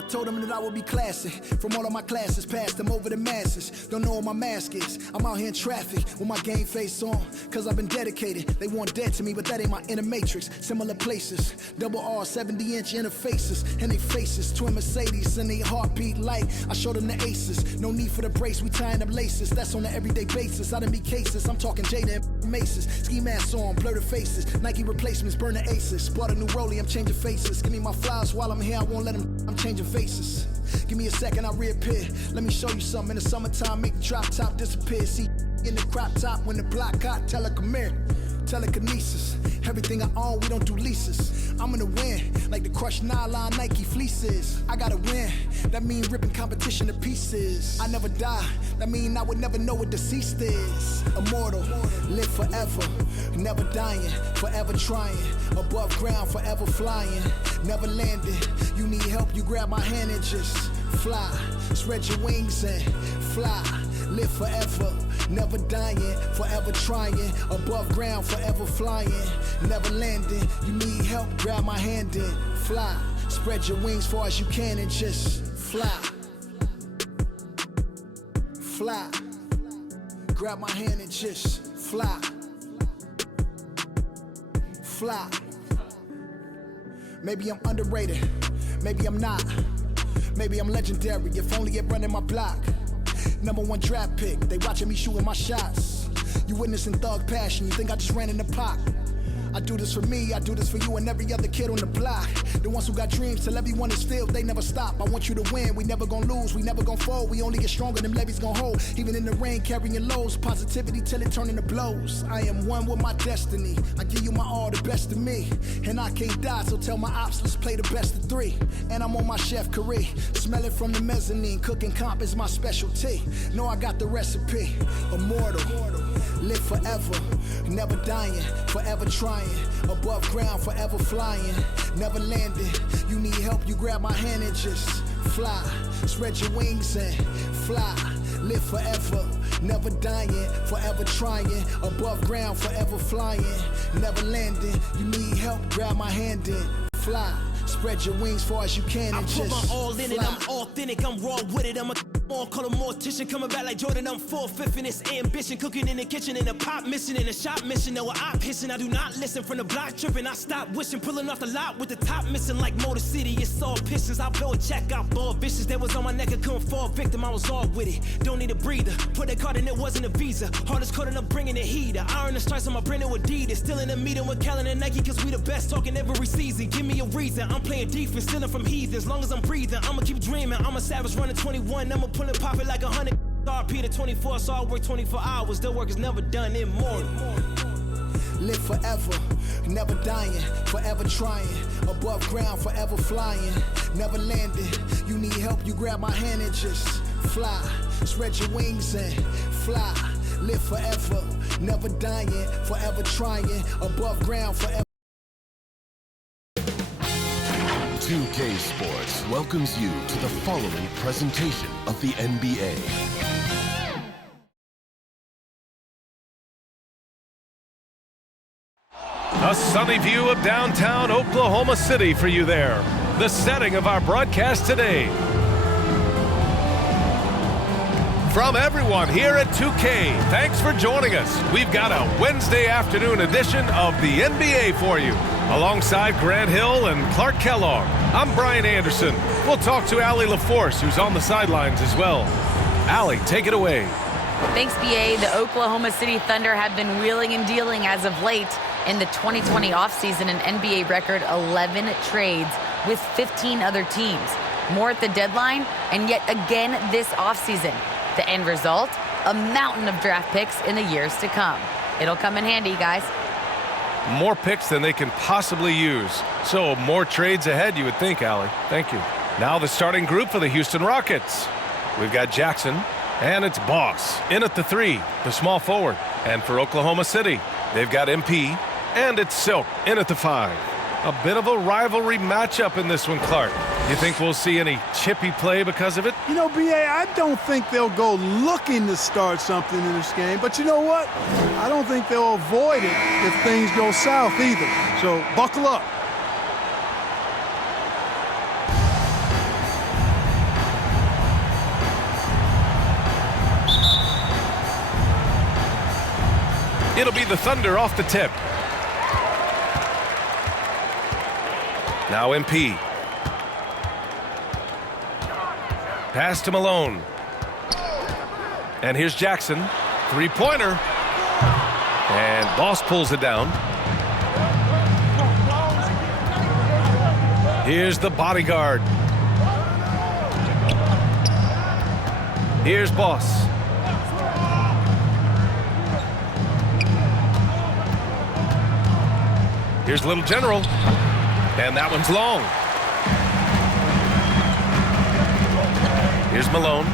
I told them that I would be classy. From all of my classes, passed them over the masses. Don't know what my mask is. I'm out here in traffic with my game face on. Cause I've been dedicated. They want dead to me, but that ain't my inner matrix. Similar places. Double R, 70-inch interfaces. And they faces. Twin Mercedes and they heartbeat light. I showed them the aces. No need for the brace, we tying up laces. That's on an everyday basis. I done be cases. I'm talking Jada and Maces. Ski masks on, blur the faces. Nike replacements, burn the aces. Bought a new rollie, I'm changing faces. Give me my flowers while I'm here, I won't let them. I'm changing faces. Give me a second, I reappear. Let me show you something. In the summertime, make the drop top disappear. See in the crop top when the block hot, tell her come here. Telekinesis, everything I own, we don't do leases. I'm gonna win, like the crushed nylon Nike fleeces. I gotta win, that mean ripping competition to pieces. I never die, that mean I would never know what deceased is. Immortal, live forever, never dying, forever trying. Above ground, forever flying, never landing. You need help, you grab my hand and just fly. Spread your wings and fly. Live forever, never dying, forever trying. Above ground, forever flying, never landing. You need help, grab my hand and fly. Spread your wings far as you can and just fly. Fly. Grab my hand and just fly. Fly. Maybe I'm underrated, maybe I'm not. Maybe I'm legendary, if only it running my block. #1 draft pick, they watching me shooting my shots. You witnessing thug passion, you think I just ran in the pot. I do this for me, I do this for you and every other kid on the block. The ones who got dreams, till everyone is filled, they never stop. I want you to win, we never gonna lose, we never gonna fold. We only get stronger, them levees gonna hold. Even in the rain, carrying lows, positivity till it turn into blows. I am one with my destiny, I give you my all, the best of me. And I can't die, so tell my ops, let's play the best of 3. And I'm on my chef career, smell it from the mezzanine. Cooking comp is my specialty, know I got the recipe. Immortal, live forever, never dying, forever trying. Above ground, forever flying, never landing. You need help, you grab my hand and just fly. Spread your wings and fly. Live forever, never dying, forever trying. Above ground, forever flying, never landing. You need help, grab my hand and fly. Spread your wings far as you can and just I put my all in fly. it, I'm authentic, I'm raw with it. I'm a call a mortician, coming back like Jordan, I'm 4/5 in this ambition. Cooking in the kitchen, in the pot missing, in the shop mission. No, I pissing, I do not listen. From the block tripping, I stop wishing. Pulling off the lot with the top missing like Motor City. It's all Pistons, I blow a check, I ball vicious. That was on my neck, I couldn't fall victim, I was all with it. Don't need a breather, put that card in, it wasn't a visa. Hardest code and I'm bringing the heater. Iron the stripes on my brand new Adidas. Still in a meeting with Kellen and Nike, cause we the best talking every season. Give me a reason, I'm playing defense, stealing from heathens. Long as I'm breathing, I'ma keep dreaming. I'm a savage running 21, I'ma pull it, pop it like 100. RP to 24, so I work 24 hours. The work is never done, immortal. Live forever, never dying, forever trying. Above ground, forever flying, never landing. You need help, you grab my hand and just fly. Spread your wings and fly. Live forever, never dying, forever trying. Above ground, forever. 2K Sports welcomes you to the following presentation of the NBA. A sunny view of downtown Oklahoma City for you there. The setting of our broadcast today. From everyone here at 2K, thanks for joining us. We've got a Wednesday afternoon edition of the NBA for you. Alongside Grant Hill and Clark Kellogg, I'm Brian Anderson. We'll talk to Allie LaForce, who's on the sidelines as well. Allie, take it away. Thanks, BA. The Oklahoma City Thunder have been wheeling and dealing as of late. In the 2020 offseason, an NBA record 11 trades with 15 other teams. More at the deadline, and yet again this offseason. The end result, a mountain of draft picks in the years to come. It'll come in handy, guys. More picks than they can possibly use. So more trades ahead, you would think, Allie. Thank you. Now the starting group for the Houston Rockets. We've got Jackson, and it's Boss in at the 3, the small forward. And for Oklahoma City, they've got MP, and it's Silk in at the 5. A bit of a rivalry matchup in this one, Clark. You think we'll see any chippy play because of it? You know, B.A., I don't think they'll go looking to start something in this game. But you know what? I don't think they'll avoid it if things go south either. So buckle up. It'll be the Thunder off the tip. Now MP. Pass to Malone. And here's Jackson. Three-pointer. And Boss pulls it down. Here's the bodyguard. Here's Boss. Here's Little General. And that one's long. Here's Malone.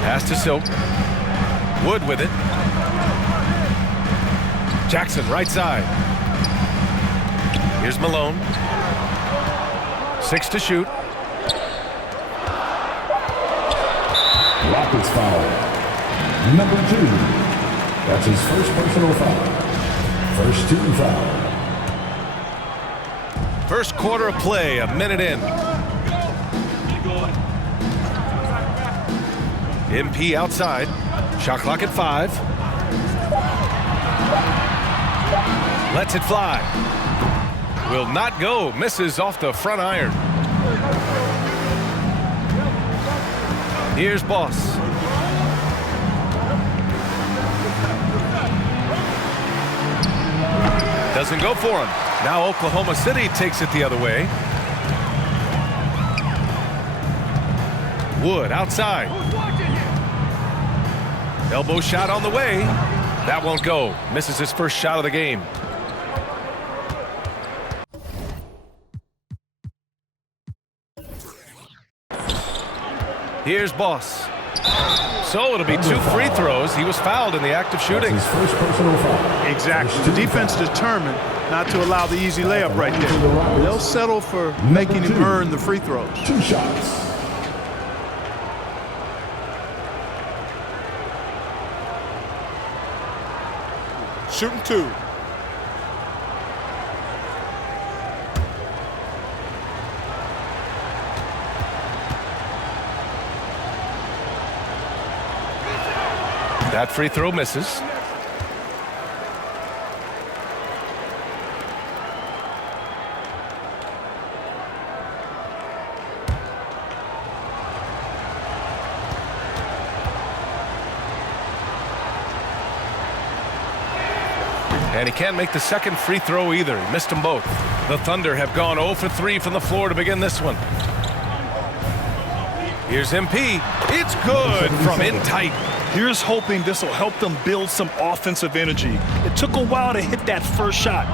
Pass to Silk. Wood with it. Jackson right side. Here's Malone. 6 to shoot. Rockets foul. Number 2. That's his first personal foul. First team foul. First quarter of play, a minute in. MP outside. Shot clock at 5. Lets it fly. Will not go. Misses off the front iron. Here's Boss. Doesn't go for him. Now Oklahoma City takes it the other way. Wood outside. Elbow shot on the way. That won't go. Misses his first shot of the game. Here's Boss. So it'll be 2 free throws. He was fouled in the act of shooting. His first personal foul. Exactly. The defense determined not to allow the easy layup right there. They'll settle for making him earn the free throws. 2 shots. Shooting 2. That free throw misses. And he can't make the second free throw either. He missed them both. The Thunder have gone 0 for 3 from the floor to begin this one. Here's MP. It's good from in tight. Here's hoping this will help them build some offensive energy. It took a while to hit that first shot.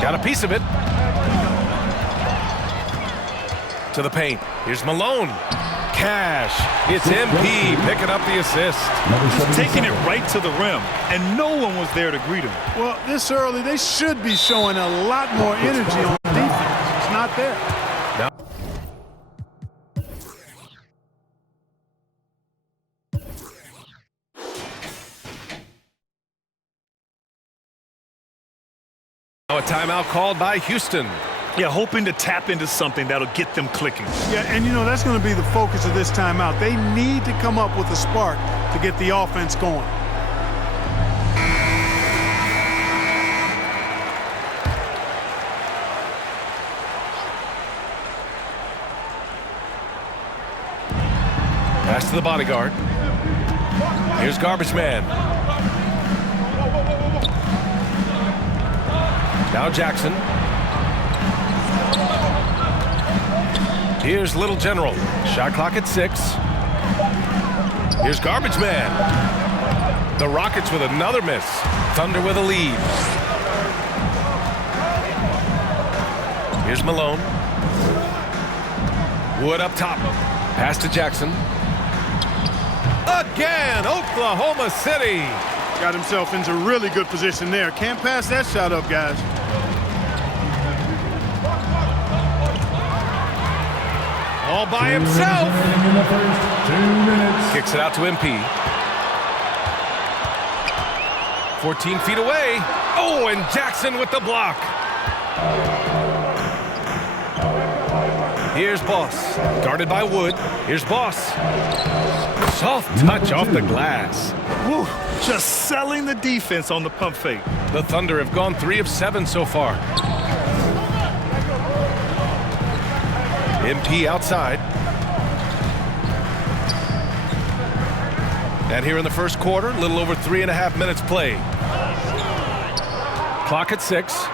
Got a piece of it. To the paint. Here's Malone. Cash. It's MP picking up the assist. Just taking it right to the rim, and no one was there to greet him. Well, this early, they should be showing a lot more energy on defense. It's not there. Now a timeout called by Houston. Yeah, hoping to tap into something that'll get them clicking. Yeah, and you know, that's going to be the focus of this timeout. They need to come up with a spark to get the offense going. Pass to the bodyguard. Here's Garbage Man. Now Jackson. Here's Little General. Shot clock at 6. Here's Garbage Man. The Rockets with another miss. Thunder with a lead. Here's Malone. Wood up top. Pass to Jackson. Again, Oklahoma City. Got himself into really good position there. Can't pass that shot up, guys. All by himself. In the first 2 minutes. Kicks it out to MP. 14 feet away. Oh, and Jackson with the block. Here's Boss. Guarded by Wood. Here's Boss. Soft touch off the glass. Whew. Just selling the defense on the pump fake. The Thunder have gone 3 of 7 so far. MP outside. And here in the first quarter, a little over 3.5 minutes played. Clock at 6.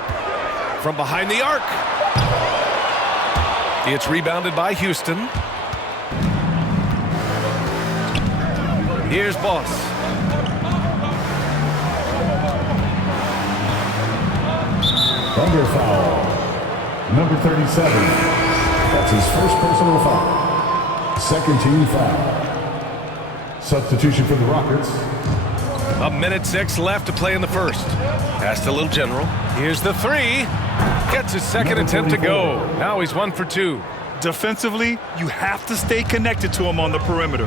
From behind the arc. It's rebounded by Houston. Here's Boss. Thunder foul. Number 37. That's his first personal foul. Second team foul. Substitution for the Rockets. 1:06 left to play in the first. Pass to Little General. Here's the 3. Gets his second attempt to go. Now he's 1 for 2. Defensively, you have to stay connected to him on the perimeter.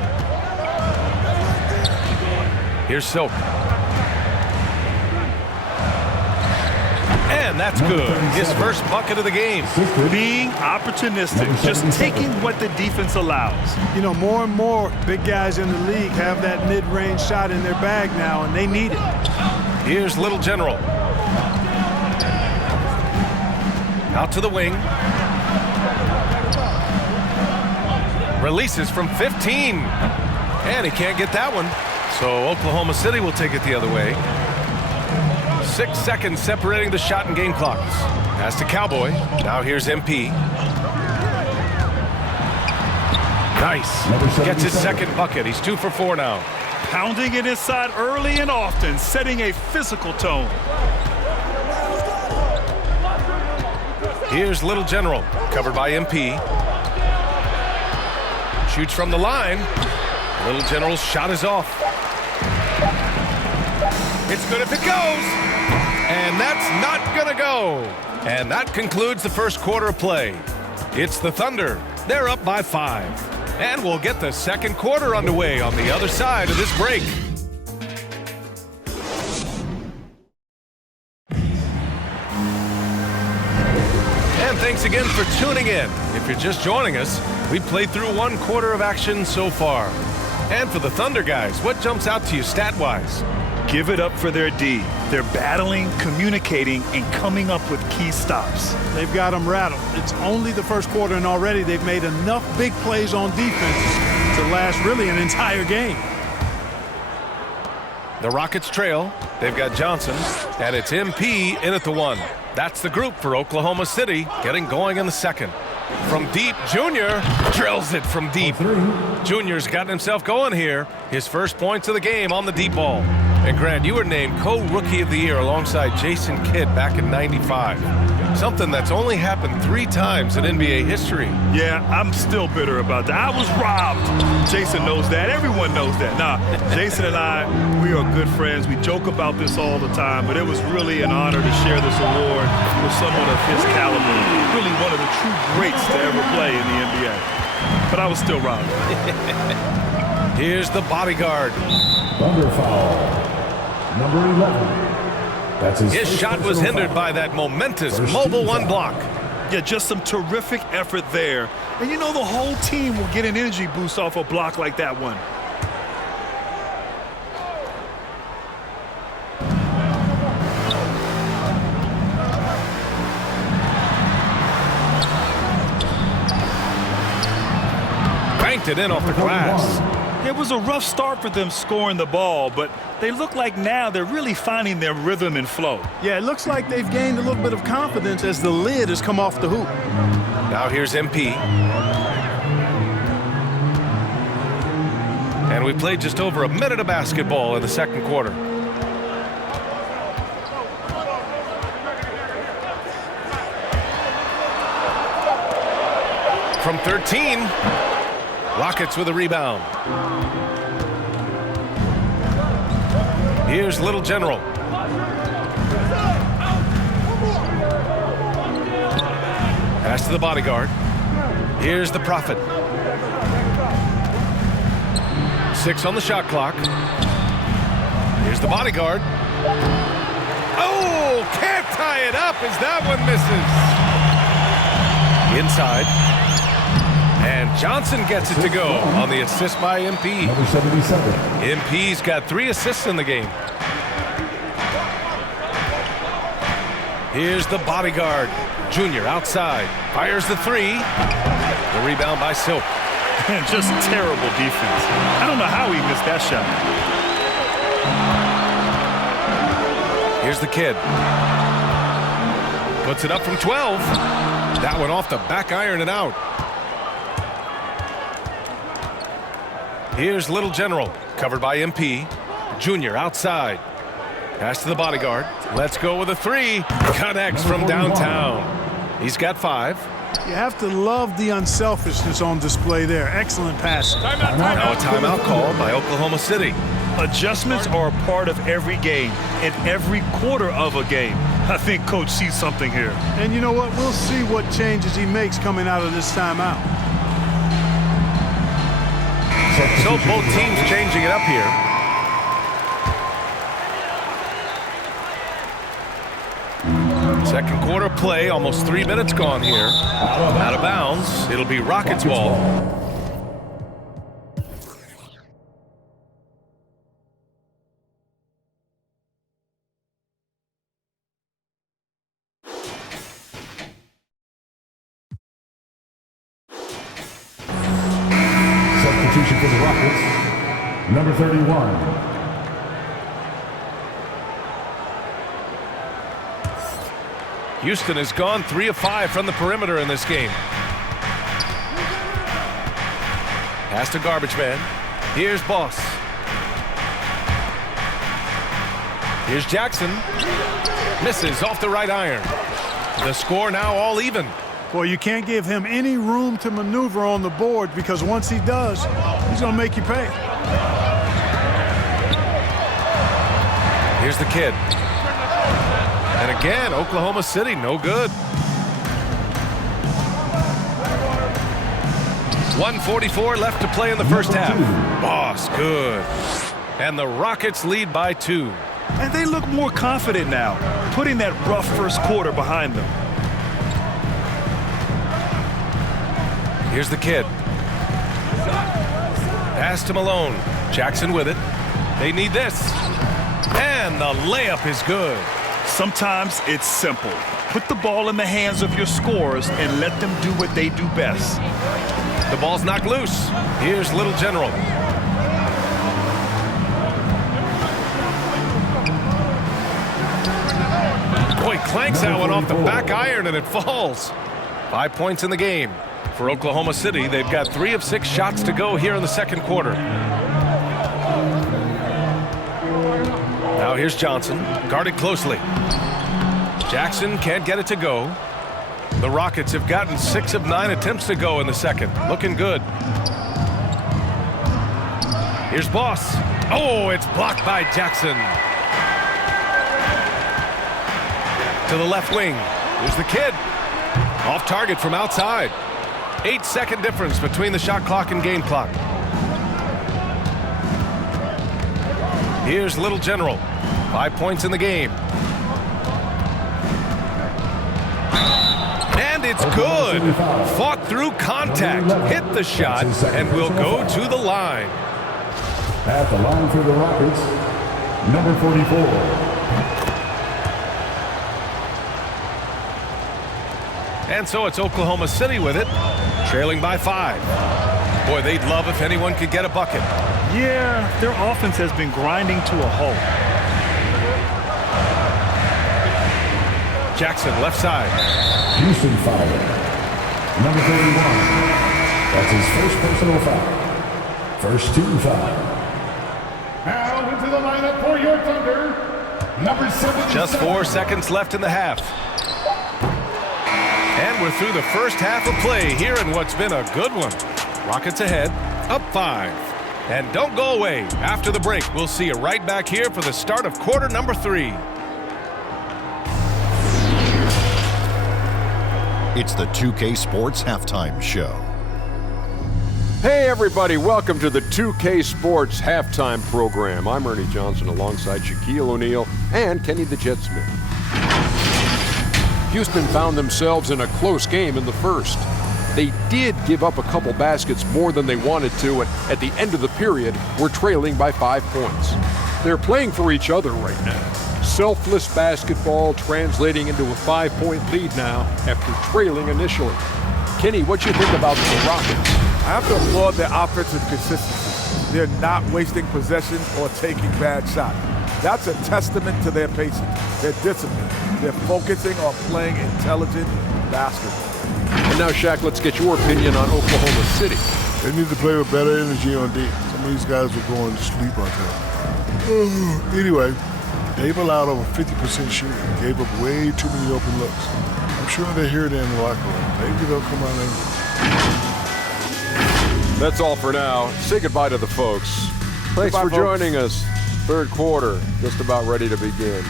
Here's Silk. And that's good. His first bucket of the game. Being opportunistic, just taking what the defense allows. You know, more and more big guys in the league have that mid-range shot in their bag now, and they need it. Here's Little General. Out to the wing. Releases from 15. And he can't get that one. So Oklahoma City will take it the other way. 6 seconds separating the shot and game clocks. Pass to Cowboy. Now here's MP. Nice. Gets his second bucket. He's 2 for 4 now. Pounding it inside early and often, setting a physical tone. Here's Little General, covered by MP. Shoots from the line. Little General's shot is off. It's good if it goes. And that's not gonna go. And that concludes the first quarter of play. It's the Thunder. They're up by 5. And we'll get the second quarter underway on the other side of this break. And thanks again for tuning in. If you're just joining us, we played through 1 quarter of action so far. And for the Thunder guys, what jumps out to you stat-wise? Give it up for their D. They're battling, communicating, and coming up with key stops. They've got them rattled. It's only the first quarter, and already they've made enough big plays on defense to last really an entire game. The Rockets trail. They've got Johnson, and it's MP in at the 1. That's the group for Oklahoma City, getting going in the second. From deep, Junior drills it from deep. Junior's gotten himself going here. His first points of the game on the deep ball. And Grant, you were named co-rookie of the year alongside Jason Kidd back in '95. Something that's only happened 3 times in NBA history. Yeah, I'm still bitter about that. I was robbed. Jason knows that. Everyone knows that. Nah, Jason and I, we are good friends. We joke about this all the time, but it was really an honor to share this award with someone of his caliber. Really one of the true greats to ever play in the NBA. But I was still robbed. Here's the bodyguard. Thunder foul. Number 11. That's his shot was hindered by that momentous mobile 1 block. Yeah, just some terrific effort there. And you know the whole team will get an energy boost off a block like that one. Banked it in off the glass. It was a rough start for them scoring the ball, but they look like now they're really finding their rhythm and flow. Yeah, it looks like they've gained a little bit of confidence as the lid has come off the hoop. Now here's MP. And we played just over a minute of basketball in the second quarter. From 13, Rockets with a rebound. Here's Little General. Pass to the bodyguard. Here's the Prophet. 6 on the shot clock. Here's the bodyguard. Oh, can't tie it up as that one misses. Inside. And Johnson gets it to go on the assist by MP. Number 77. MP's got 3 assists in the game. Here's the bodyguard. Junior outside. Fires the 3. The rebound by Silk. Just terrible defense. I don't know how he missed that shot. Here's the kid. Puts it up from 12. That one off the back iron and out. Here's Little General. Covered by MP. Junior outside. Pass to the bodyguard. Let's go with a 3. Connects from downtown. He's got 5. You have to love the unselfishness on display there. Excellent pass. Now a timeout called by Oklahoma City. Adjustments are a part of every game, in every quarter of a game. I think Coach sees something here. And you know what? We'll see what changes he makes coming out of this timeout. So both teams changing it up here. Second quarter play, almost 3 minutes gone here. Out of bounds. It'll be Rockets ball. Substitution for the Rockets. Number 31. Houston has gone 3 of 5 from the perimeter in this game. Pass to Garbage Man. Here's Boss. Here's Jackson. Misses off the right iron. The score now all even. Boy, you can't give him any room to maneuver on the board because once he does, he's going to make you pay. Here's the kid. And again, Oklahoma City, no good. 1:44 left to play in the first half. Boss, good. And the Rockets lead by 2. And they look more confident now, putting that rough first quarter behind them. Here's the kid. Pass to Malone. Jackson with it. They need this. And the layup is good. Sometimes it's simple. Put the ball in the hands of your scorers and let them do what they do best. The ball's knocked loose. Here's Little General. Boy, clanks that one off the back iron and it falls. 5 points in the game. For Oklahoma City, they've got 3 of 6 shots to go here in the second quarter. Now here's Johnson, guarded closely. Jackson can't get it to go. The Rockets have gotten 6 of 9 attempts to go in the second. Looking good. Here's Boss. Oh, it's blocked by Jackson. To the left wing. Here's the kid. Off target from outside. 8-second difference between the shot clock and game clock. Here's Little General. 5 points in the game. And it's good. Fought through contact. Hit the shot and will go to the line. At the line for the Rockets, number 44. And so it's Oklahoma City with it, trailing by 5. Boy, they'd love if anyone could get a bucket. Yeah, their offense has been grinding to a halt. Jackson, left side. Houston foul. Number 31. That's his first personal foul. First team foul. Now into the lineup for your Thunder, number 7. Just 4 seconds left in the half. And we're through the first half of play here in what's been a good one. Rockets ahead, up 5. And don't go away. After the break, we'll see you right back here for the start of quarter number 3. It's the 2K Sports Halftime Show. Hey everybody, welcome to the 2K Sports Halftime Program. I'm Ernie Johnson alongside Shaquille O'Neal and Kenny the Jet Smith. Houston found themselves in a close game in the first. They did give up a couple baskets more than they wanted to, and at the end of the period, were trailing by 5 points. They're playing for each other right now. Selfless basketball translating into a 5-point lead now after trailing initially. Kenny, what you think about the Rockets? I have to applaud their offensive consistency. They're not wasting possessions or taking bad shots. That's a testament to their patience, their discipline. They're focusing on playing intelligent basketball. And now, Shaq, let's get your opinion on Oklahoma City. They need to play with better energy on D. Some of these guys are going to sleep on that. Anyway, they've allowed over 50% shooting. Gave up way too many open looks. I'm sure they hear it in the locker room. Maybe they'll come out angry. That's all for now. Say goodbye to the folks. Thanks for joining us. Third quarter, just about ready to begin.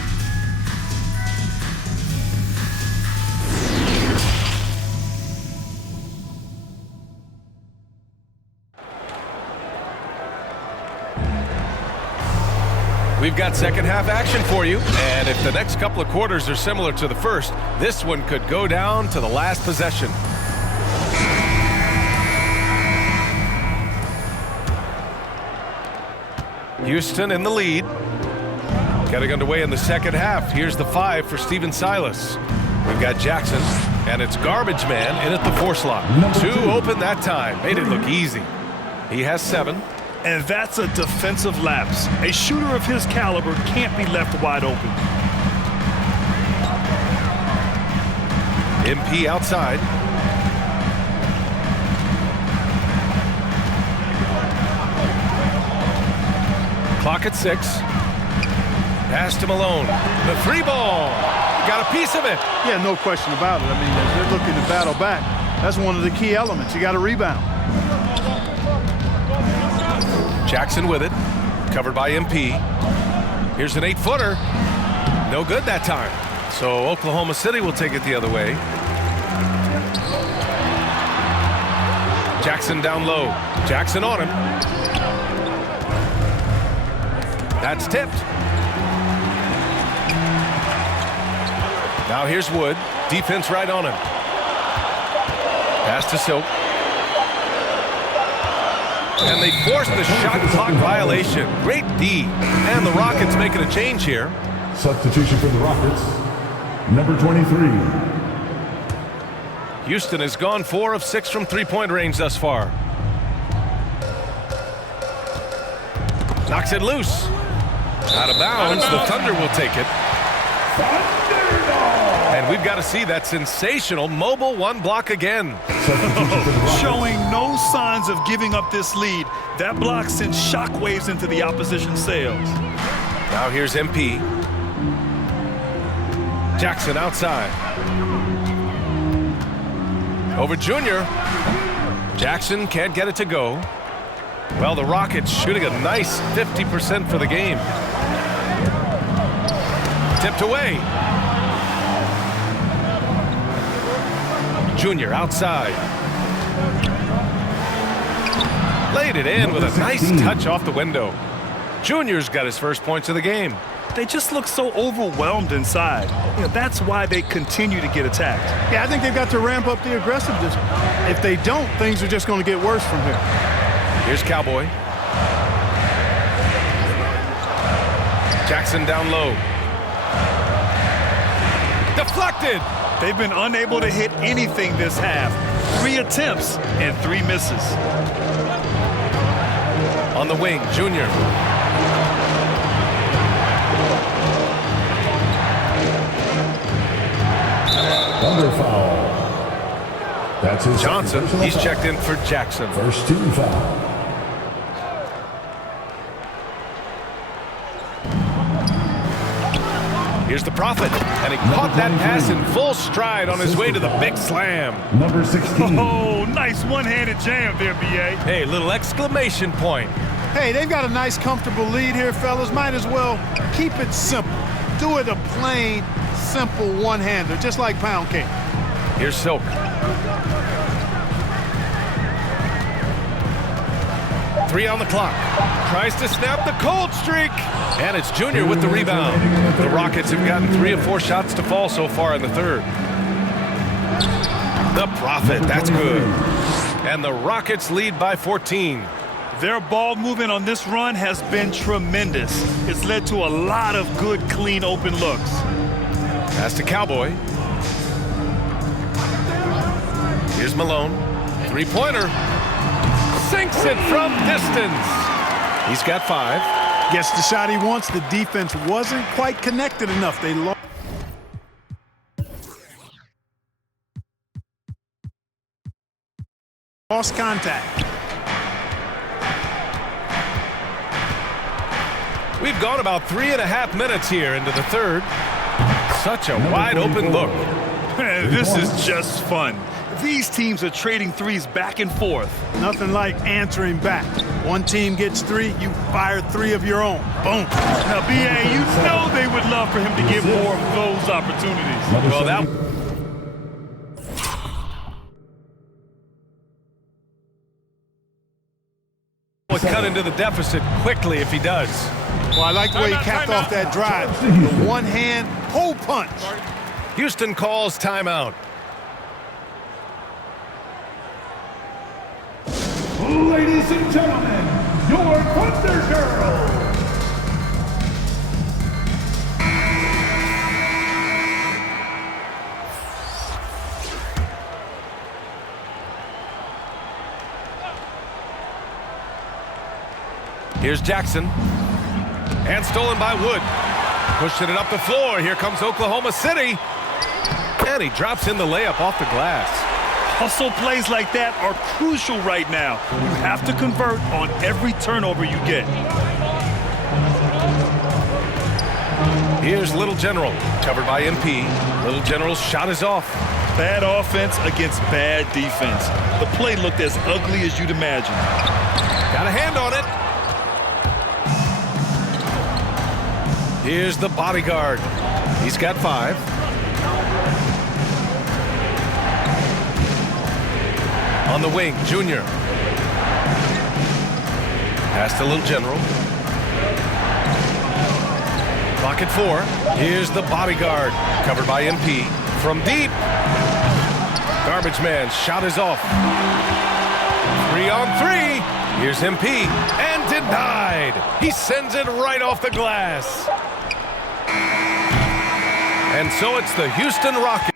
We've got second half action for you, and if the next couple of quarters are similar to the first, this one could go down to the last possession. Houston in the lead. Getting underway in the second half. Here's the 5 for Steven Silas. We've got Jackson, and it's Garbage Man in at the 4 slot. 2 open that time. Made it look easy. He has 7. And that's a defensive lapse. A shooter of his caliber can't be left wide open. MP outside. Clock at 6. Pass to Malone. The 3 ball. Got a piece of it. Yeah, no question about it. I mean, as they're looking to battle back, that's one of the key elements. You got to rebound. Jackson with it. Covered by MP. Here's an 8-footer. No good that time. So Oklahoma City will take it the other way. Jackson down low. Jackson on him. That's tipped. Now here's Wood. Defense right on him. Pass to Silk. And they forced the shot clock violation. Great D. And the Rockets making a change here. Substitution for the Rockets, number 23. Houston has gone 4 of 6 from three-point range thus far. Knocks it loose. Out of bounds. The Thunder will take it. And we've got to see that sensational mobile 1 block again. Showing no signs of giving up this lead. That block sends shockwaves into the opposition sails. Now here's MP. Jackson outside. Over Junior. Jackson can't get it to go. Well, the Rockets shooting a nice 50% for the game. Tipped away. Junior outside. Laid it in with a nice touch off the window. Junior's got his first points of the game. They just look so overwhelmed inside. You know, that's why they continue to get attacked. Yeah, I think they've got to ramp up the aggressiveness. If they don't, things are just going to get worse from here. Here's Cowboy. Jackson down low. Deflected. They've been unable to hit anything this half. 3 attempts and 3 misses. On the wing, Junior. Under foul. That's his Johnson. He's foul. Checked in for Jackson. First 2 foul. Here's the Prophet, and he caught that pass in full stride on his way to the big slam. Number 16. Oh, nice one-handed jam there, B.A. Hey, little exclamation point. Hey, they've got a nice, comfortable lead here, fellas. Might as well keep it simple. Do it a plain, simple one-hander, just like pound cake. Here's Silk. Three on the clock. Tries to snap the cold streak. And it's Junior with the rebound. The Rockets have gotten 3 of 4 shots to fall so far in the third. The Prophet, that's good. And the Rockets lead by 14. Their ball movement on this run has been tremendous. It's led to a lot of good, clean, open looks. Pass to Cowboy. Here's Malone. Three-pointer. Sinks it from distance. He's got 5. Gets the shot he wants. The defense wasn't quite connected enough. They lost contact. We've gone about 3.5 minutes here into the third. Such a wide open look. This is just fun. These teams are trading threes back and forth. Nothing like answering back. One team gets 3, you fire 3 of your own. Boom. Now, B.A., you know they would love for him to get more of those opportunities. Well, that... would cut into the deficit quickly if he does. Well, I like the way he capped off that drive. The one-hand pull punch. Houston calls timeout. Ladies and gentlemen, your Thunder Girl. Here's Jackson. And stolen by Wood. Pushing it up the floor. Here comes Oklahoma City. And he drops in the layup off the glass. Hustle plays like that are crucial right now. You have to convert on every turnover you get. Here's Little General, covered by MP. Little General's shot is off. Bad offense against bad defense. The play looked as ugly as you'd imagine. Got a hand on it. Here's the bodyguard. He's got 5. On the wing, Junior. Pass to Little General. Clock at 4. Here's the bodyguard, covered by MP. From deep. Garbage man, shot is off. 3 on 3. Here's MP, and denied. He sends it right off the glass. And so it's the Houston Rockets.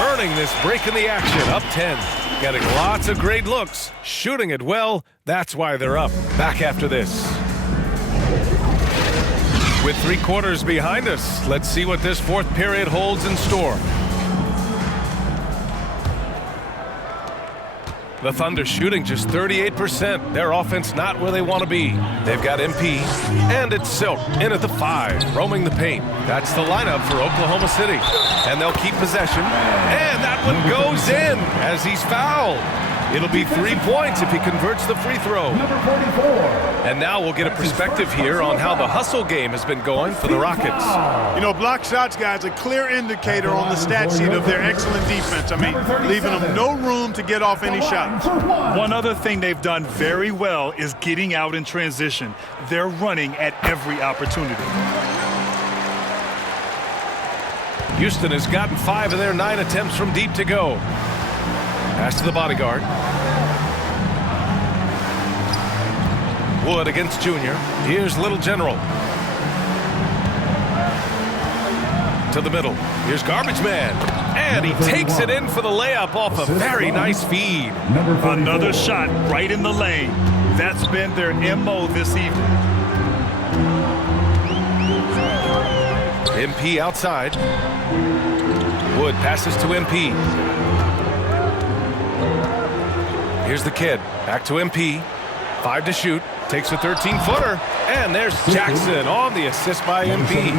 Earning this break in the action, up 10. Getting lots of great looks, shooting it well. That's why they're up. Back after this. With 3 quarters behind us, let's see what this fourth period holds in store. The Thunder shooting just 38%. Their offense not where they want to be. They've got MP, and it's Silk in at the 5, roaming the paint. That's the lineup for Oklahoma City. And they'll keep possession. And that one goes in as he's fouled. It'll be 3 points if he converts the free throw. Number 44. And now we'll get a perspective here on how the hustle game has been going for the Rockets. You know, block shots, guys, a clear indicator on the stat sheet of their excellent defense. I mean, leaving them no room to get off any shots. One other thing they've done very well is getting out in transition. They're running at every opportunity. Houston has gotten 5 of their 9 attempts from deep to go. Pass to the bodyguard. Wood against Junior. Here's Little General. To the middle. Here's Garbage Man. And he takes it in for the layup off a very nice feed. Another shot right in the lane. That's been their MO this evening. MP outside. Wood passes to MP. Here's the kid. Back to MP. 5 to shoot. Takes a 13-footer. And there's Jackson on the assist by MP.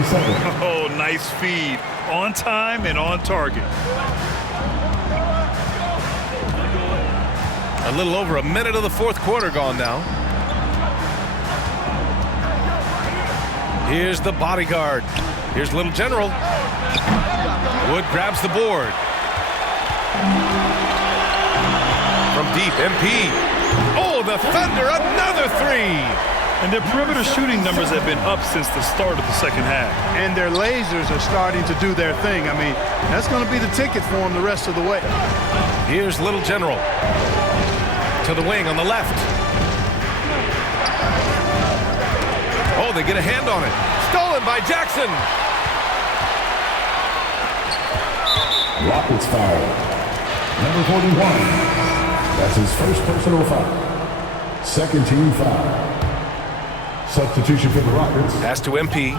Oh, nice feed. On time and on target. A little over a minute of the fourth quarter gone now. Here's the bodyguard. Here's Little General. Wood grabs the board. From deep, MP. Oh, the Thunder, another three. And their perimeter shooting numbers have been up since the start of the second half. And their lasers are starting to do their thing. I mean, that's going to be the ticket for them the rest of the way. Here's Little General. To the wing on the left. Oh, they get a hand on it. Stolen by Jackson. Rockets foul. Number 41. That's his first personal foul. Second team foul. Substitution for the Rockets. Pass to MP.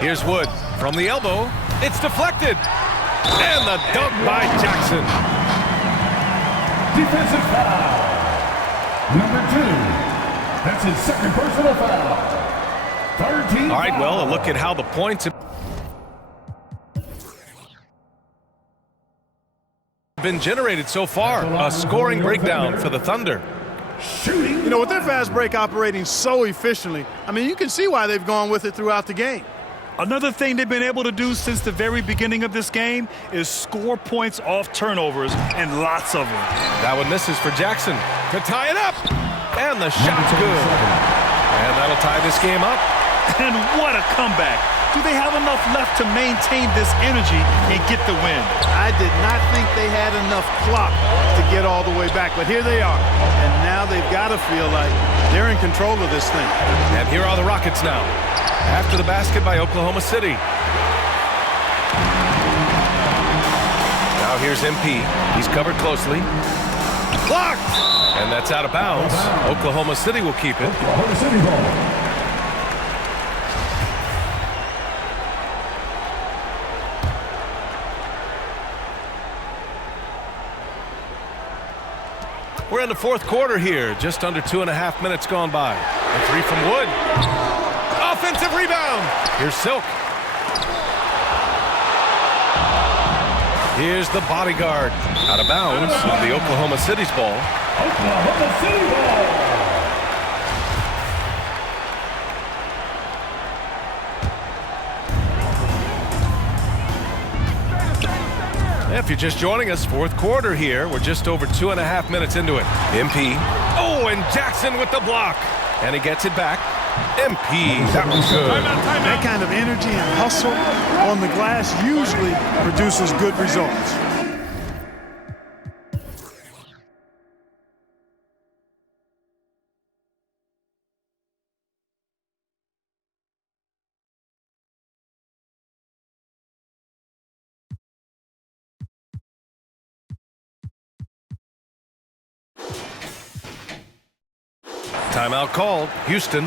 Here's Wood. From the elbow. It's deflected. And the dunk by Jackson. Defensive foul. Number 2. That's his second personal foul. Third team All right, foul. well, a look at how the points have been generated so far. A scoring breakdown for the Thunder. Shooting. You know, with their fast break operating so efficiently, I mean, you can see why they've gone with it throughout the game. Another thing they've been able to do since the very beginning of this game is score points off turnovers, and lots of them. That one misses for Jackson to tie it up. And the shot's good. And that'll tie this game up. And what a comeback. Do they have enough left to maintain this energy and get the win? I did not think they had enough clock to get all the way back, but here they are. And now they've got to feel like they're in control of this thing. And here are the Rockets now. After the basket by Oklahoma City. Now here's MP. He's covered closely. Blocked! And that's out of bounds. Oklahoma City will keep it. Oklahoma City ball. We're in the fourth quarter here. Just under 2.5 minutes gone by. A three from Wood. Offensive rebound. Here's Silk. Here's the bodyguard. Out of bounds on the Oklahoma City's ball. Oklahoma City ball. If you're just joining us, fourth quarter here. We're just over 2.5 minutes into it. MP. Oh, and Jackson with the block. And he gets it back. MP. That was good. That kind of energy and hustle on the glass usually produces good results. Timeout called. Houston.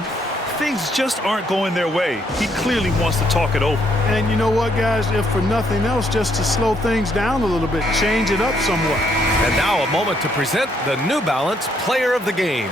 Things just aren't going their way. He clearly wants to talk it over. And you know what, guys? If for nothing else, just to slow things down a little bit, change it up somewhat. And now a moment to present the New Balance Player of the Game.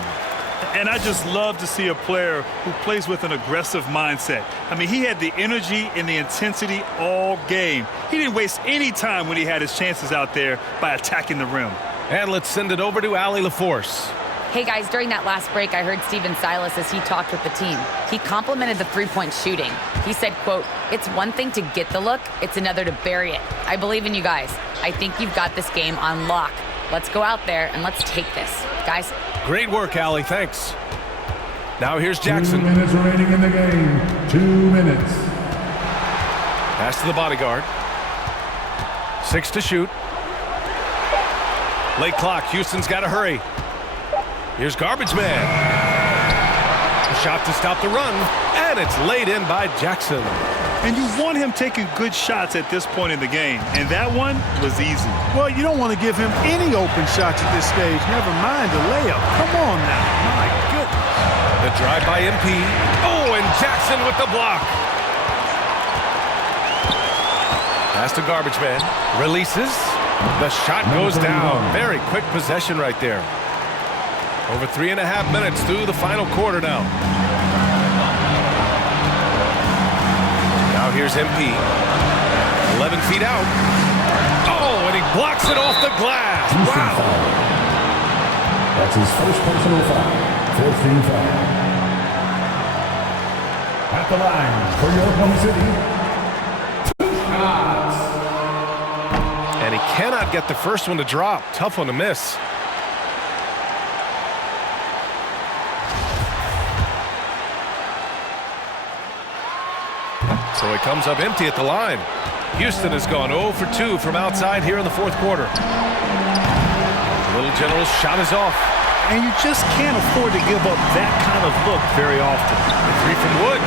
And I just love to see a player who plays with an aggressive mindset. I mean, he had the energy and the intensity all game. He didn't waste any time when he had his chances out there by attacking the rim. And let's send it over to Allie LaForce. Hey, guys, during that last break, I heard Steven Silas as he talked with the team. He complimented the three-point shooting. He said, quote, "It's one thing to get the look, it's another to bury it. I believe in you guys. I think you've got this game on lock. Let's go out there and let's take this." Guys. Great work, Allie. Thanks. Now here's Jackson. 2 minutes remaining in the game. 2 minutes. Pass to the bodyguard. 6 to shoot. Late clock. Houston's got to hurry. Here's Garbage Man. A shot to stop the run, and it's laid in by Jackson. And you want him taking good shots at this point in the game, and that one was easy. Well, you don't want to give him any open shots at this stage, never mind a layup. Come on now. My goodness. The drive by MP. Oh, and Jackson with the block. Pass to Garbage Man. Releases. The shot goes down. Very quick possession right there. Over 3.5 minutes through the final quarter now. Now here's MP. 11 feet out. Oh, and he blocks it off the glass. Wow. That's his first personal foul. 4th team foul. At the line for your Oklahoma City. 2 shots. cannot get the first one to drop. Tough one to miss. So it comes up empty at the line. Houston has gone 0 for 2 from outside here in the fourth quarter. Little General's shot is off. And you just can't afford to give up that kind of look very often. 3 from Wood.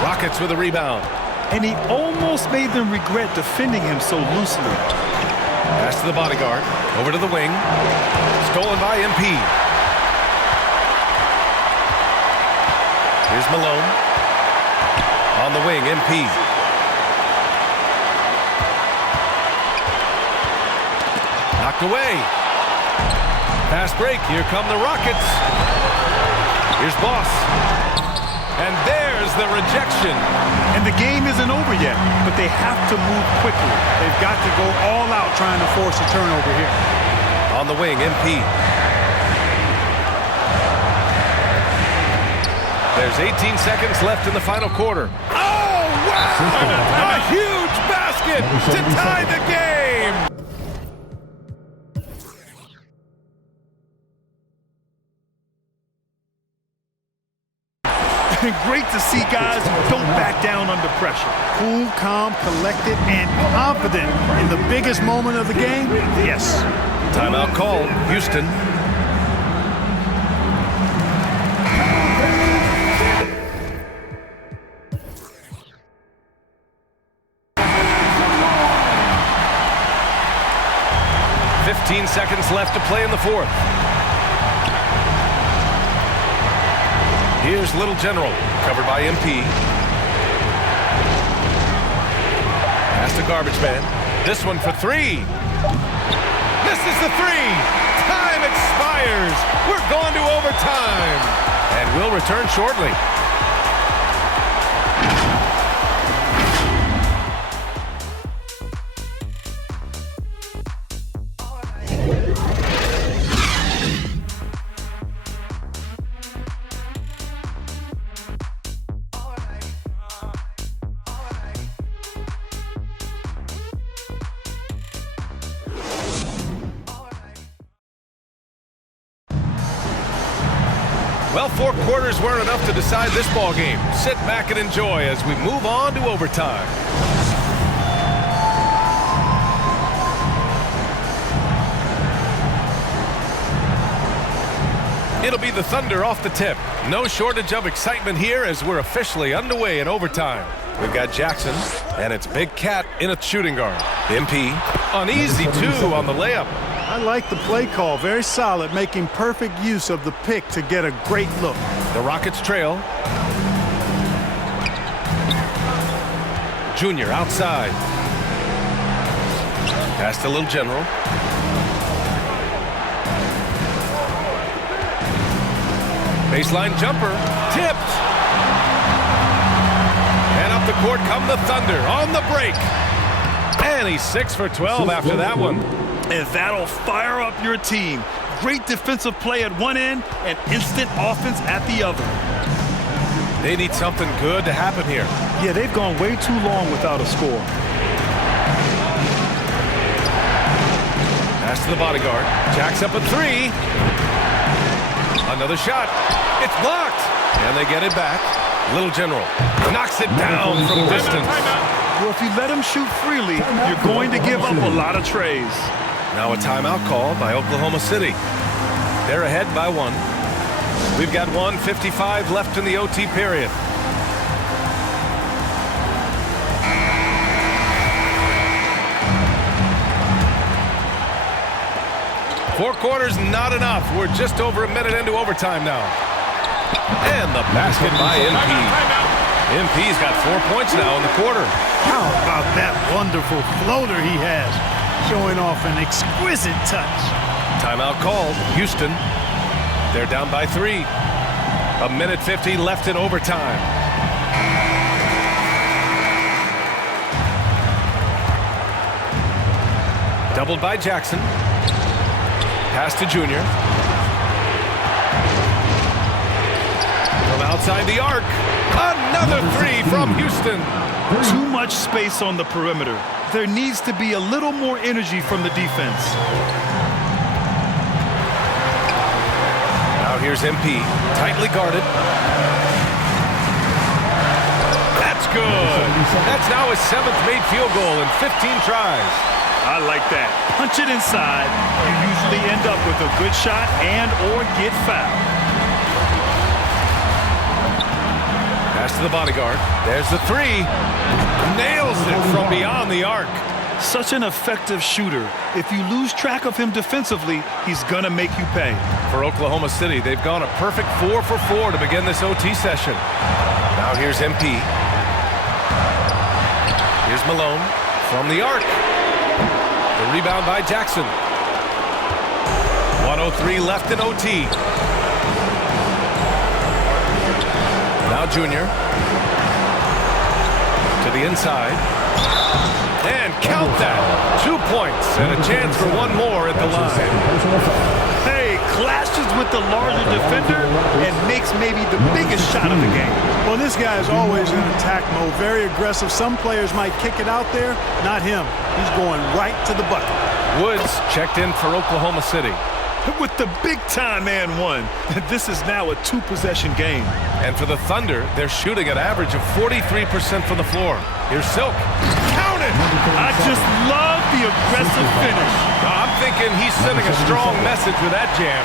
Rockets with a rebound. And he almost made them regret defending him so loosely. Pass to the bodyguard. Over to the wing. Stolen by MP. Here's Malone. On the wing, MP. Knocked away. Fast break. Here come the Rockets. Here's Boss. And there's the rejection. And the game isn't over yet, but they have to move quickly. They've got to go all out trying to force a turnover here. On the wing, MP. There's 18 seconds left in the final quarter. Oh, wow! A huge basket to tie the game! Great to see guys who don't back down under pressure. Cool, calm, collected, and confident in the biggest moment of the game? Yes. Timeout called. Houston. "15 seconds left to play in the fourth. Here's Little General, covered by MP. Pass to Garbage Man. This one for 3. Misses the 3. Time expires. We're going to overtime. And we'll return shortly. Well, 4 quarters weren't enough to decide this ball game. Sit back and enjoy as we move on to overtime. It'll be the Thunder off the tip. No shortage of excitement here as we're officially underway in overtime. We've got Jackson, and it's Big Cat in a shooting guard. MP, an easy 2 on the layup. I like the play call. Very solid, making perfect use of the pick to get a great look. The Rockets trail. Junior outside. Pass to Little General. Baseline jumper. Tipped. And up the court come the Thunder on the break. And he's 6 for 12 after that one. And that'll fire up your team. Great defensive play at one end and instant offense at the other. They need something good to happen here. Yeah, they've gone way too long without a score. Pass to the bodyguard. Jacks up a 3. Another shot. It's blocked. And they get it back. Little General knocks it down from distance. Well, if you let him shoot freely, you're going to give up a lot of trays. Now a timeout called by Oklahoma City. They're ahead by 1. We've got 1:55 left in the OT period. Four quarters not enough. We're just over a minute into overtime now. And the basket by MP. MP's got 4 points now in the quarter. How about that wonderful floater he has, showing off an exquisite touch. Timeout called. Houston. They're down by 3. 1:50 left in overtime. Doubled by Jackson. Pass to Junior. From outside the arc. Another 3 from Houston. Too much space on the perimeter. there needs to be a little more energy from the defense. Now here's MP, tightly guarded. That's good. That's now his 7th made field goal in 15 tries. I like that. Punch it inside. You usually end up with a good shot and or get fouled. Pass to the bodyguard. There's the 3. Nails it from beyond the arc. Such an effective shooter. If you lose track of him defensively, he's going to make you pay. For Oklahoma City, they've gone a perfect 4 for 4 to begin this OT session. Now here's MP. Here's Malone from the arc. The rebound by Jackson. 1:03 left in OT. Now Junior. To the inside. And count that. 2 points and a chance for one more at the line. Hey, clashes with the larger defender and makes maybe the biggest shot of the game. Well, this guy is always in attack mode, very aggressive. Some players might kick it out there, not him. He's going right to the bucket. Woods checked in for Oklahoma City. With the big-time and one, this is now a 2-possession game. And for the Thunder, they're shooting an average of 43% from the floor. Here's Silk. Count it! I just love the aggressive finish. I'm thinking he's sending a strong message with that jam.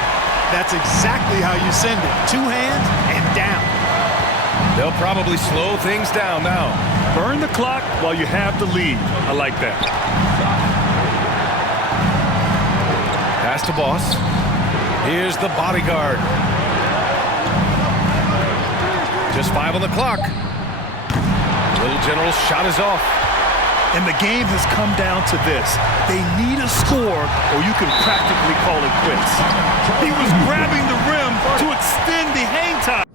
That's exactly how you send it. 2 hands and down. They'll probably slow things down now. Burn the clock while you have the lead. I like that. Pass to Boss. Here's the bodyguard. Just 5 on the clock. Little General's shot is off. And the game has come down to this. They need a score or you can practically call it quits. He was grabbing the rim to extend the hang time.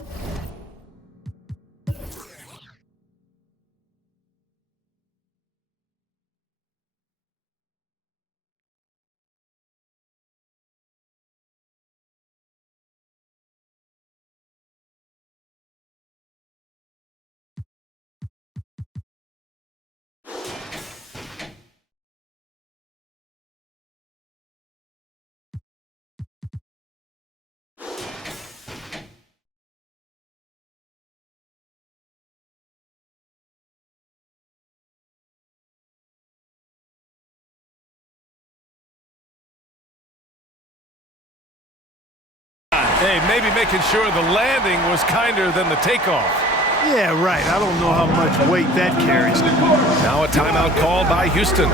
Hey, maybe making sure the landing was kinder than the takeoff. Yeah, right. I don't know how much weight that carries. Now a timeout called by Houston.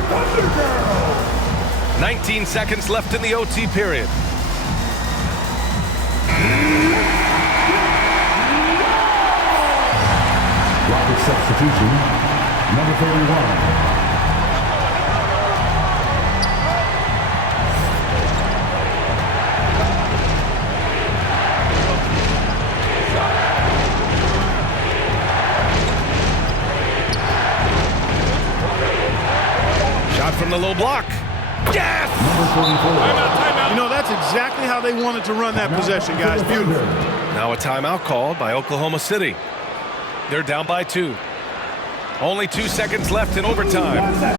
19 seconds left in the OT period. Rocket substitution, number 31. Shot from the low block. Yes! You know, that's exactly how they wanted to run that possession, guys. Beautiful. Now a timeout called by Oklahoma City. They're down by 2. Only 2 seconds left in overtime.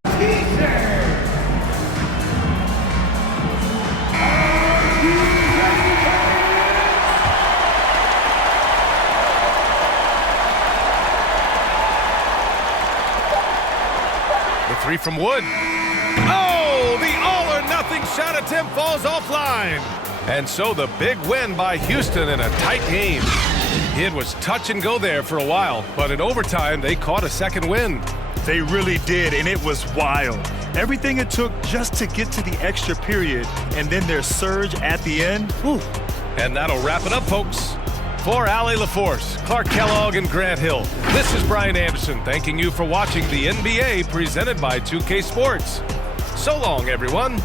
The 3 from Wood. Oh, the all-or-nothing shot attempt falls offline. And so the big win by Houston in a tight game. It was touch and go there for a while, but in overtime, they caught a second win. They really did, and it was wild. Everything it took just to get to the extra period, and then their surge at the end. Whew. And that'll wrap it up, folks. For Allie LaForce, Clark Kellogg, and Grant Hill, this is Brian Anderson thanking you for watching the NBA presented by 2K Sports. So long, everyone.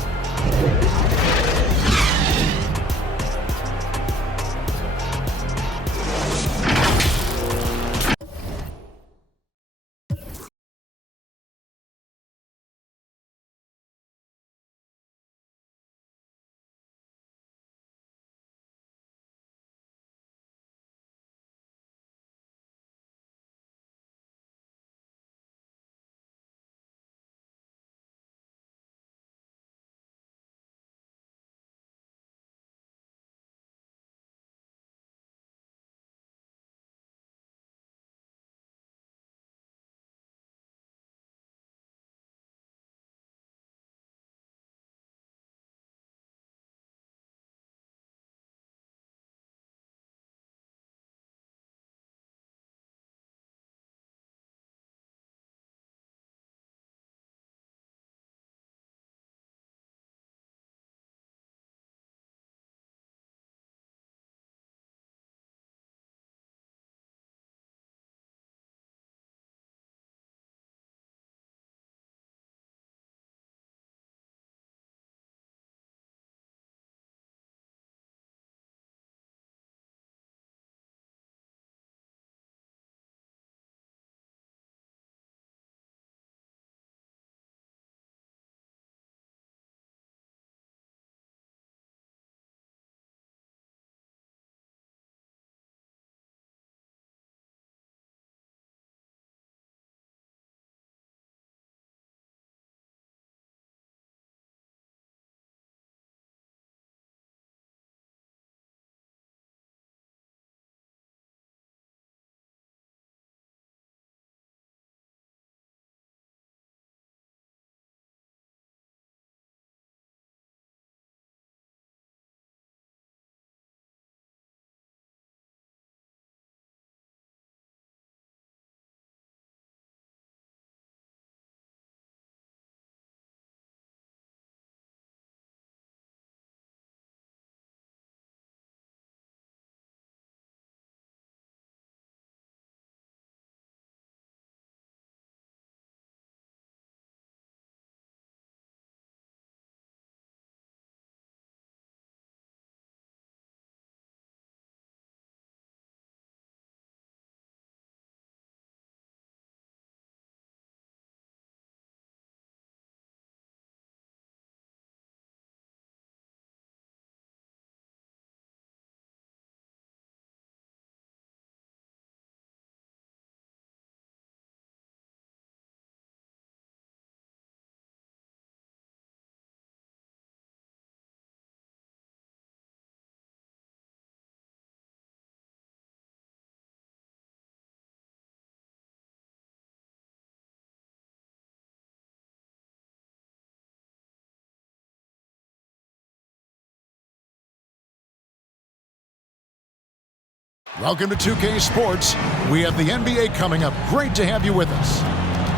Welcome to 2K Sports. We have the NBA coming up. Great to have you with us.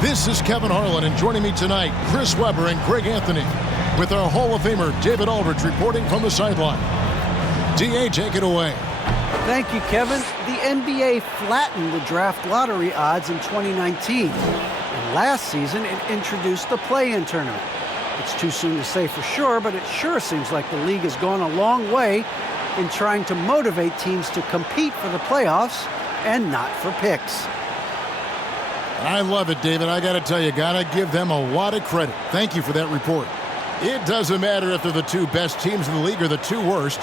This is Kevin Harlan, and joining me tonight, Chris Webber and Greg Anthony, with our Hall of Famer David Aldridge reporting from the sideline. DA, take it away. Thank you, Kevin. The NBA flattened the draft lottery odds in 2019. And last season, it introduced the play-in tournament. It's too soon to say for sure, but it sure seems like the league has gone a long way in trying to motivate teams to compete for the playoffs and not for picks. I love it, David. I got to tell you, got to give them a lot of credit. Thank you for that report. It doesn't matter if they're the two best teams in the league or the two worst.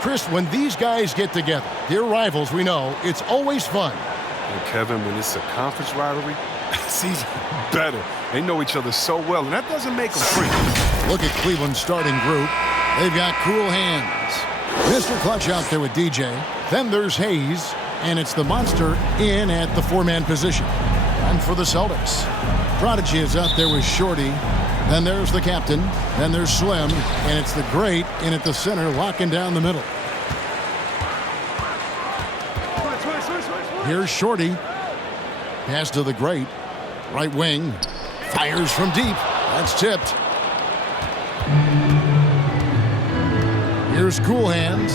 Chris, when these guys get together, they're rivals, we know, it's always fun. And Kevin, when it's a conference rivalry, it's even better. They know each other so well, and that doesn't make them free. Look at Cleveland's starting group. They've got cool hands. Mr. Clutch out there with DJ. Then there's Hayes, and it's the monster in at the four-man position. And for the Celtics, Prodigy is out there with Shorty. Then there's the captain. Then there's Slim, and it's the great in at the center, locking down the middle. Here's Shorty. Pass to the great. Right wing. Fires from deep. That's tipped. Here's Cool Hands.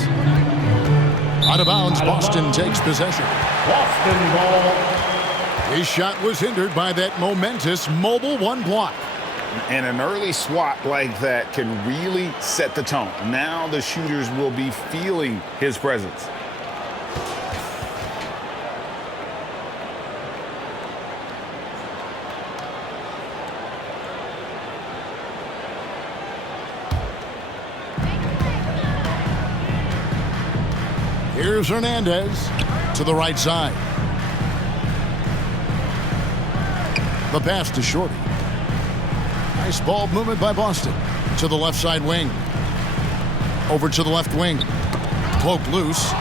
Out of bounds, Boston takes possession. Boston ball. His shot was hindered by that momentous mobile one block. And an early swat like that can really set the tone. Now the shooters will be feeling his presence. Here's Hernandez to the right side. The pass to Shorty. Nice ball movement by Boston. To the left side wing. Over to the left wing. Cloak loose.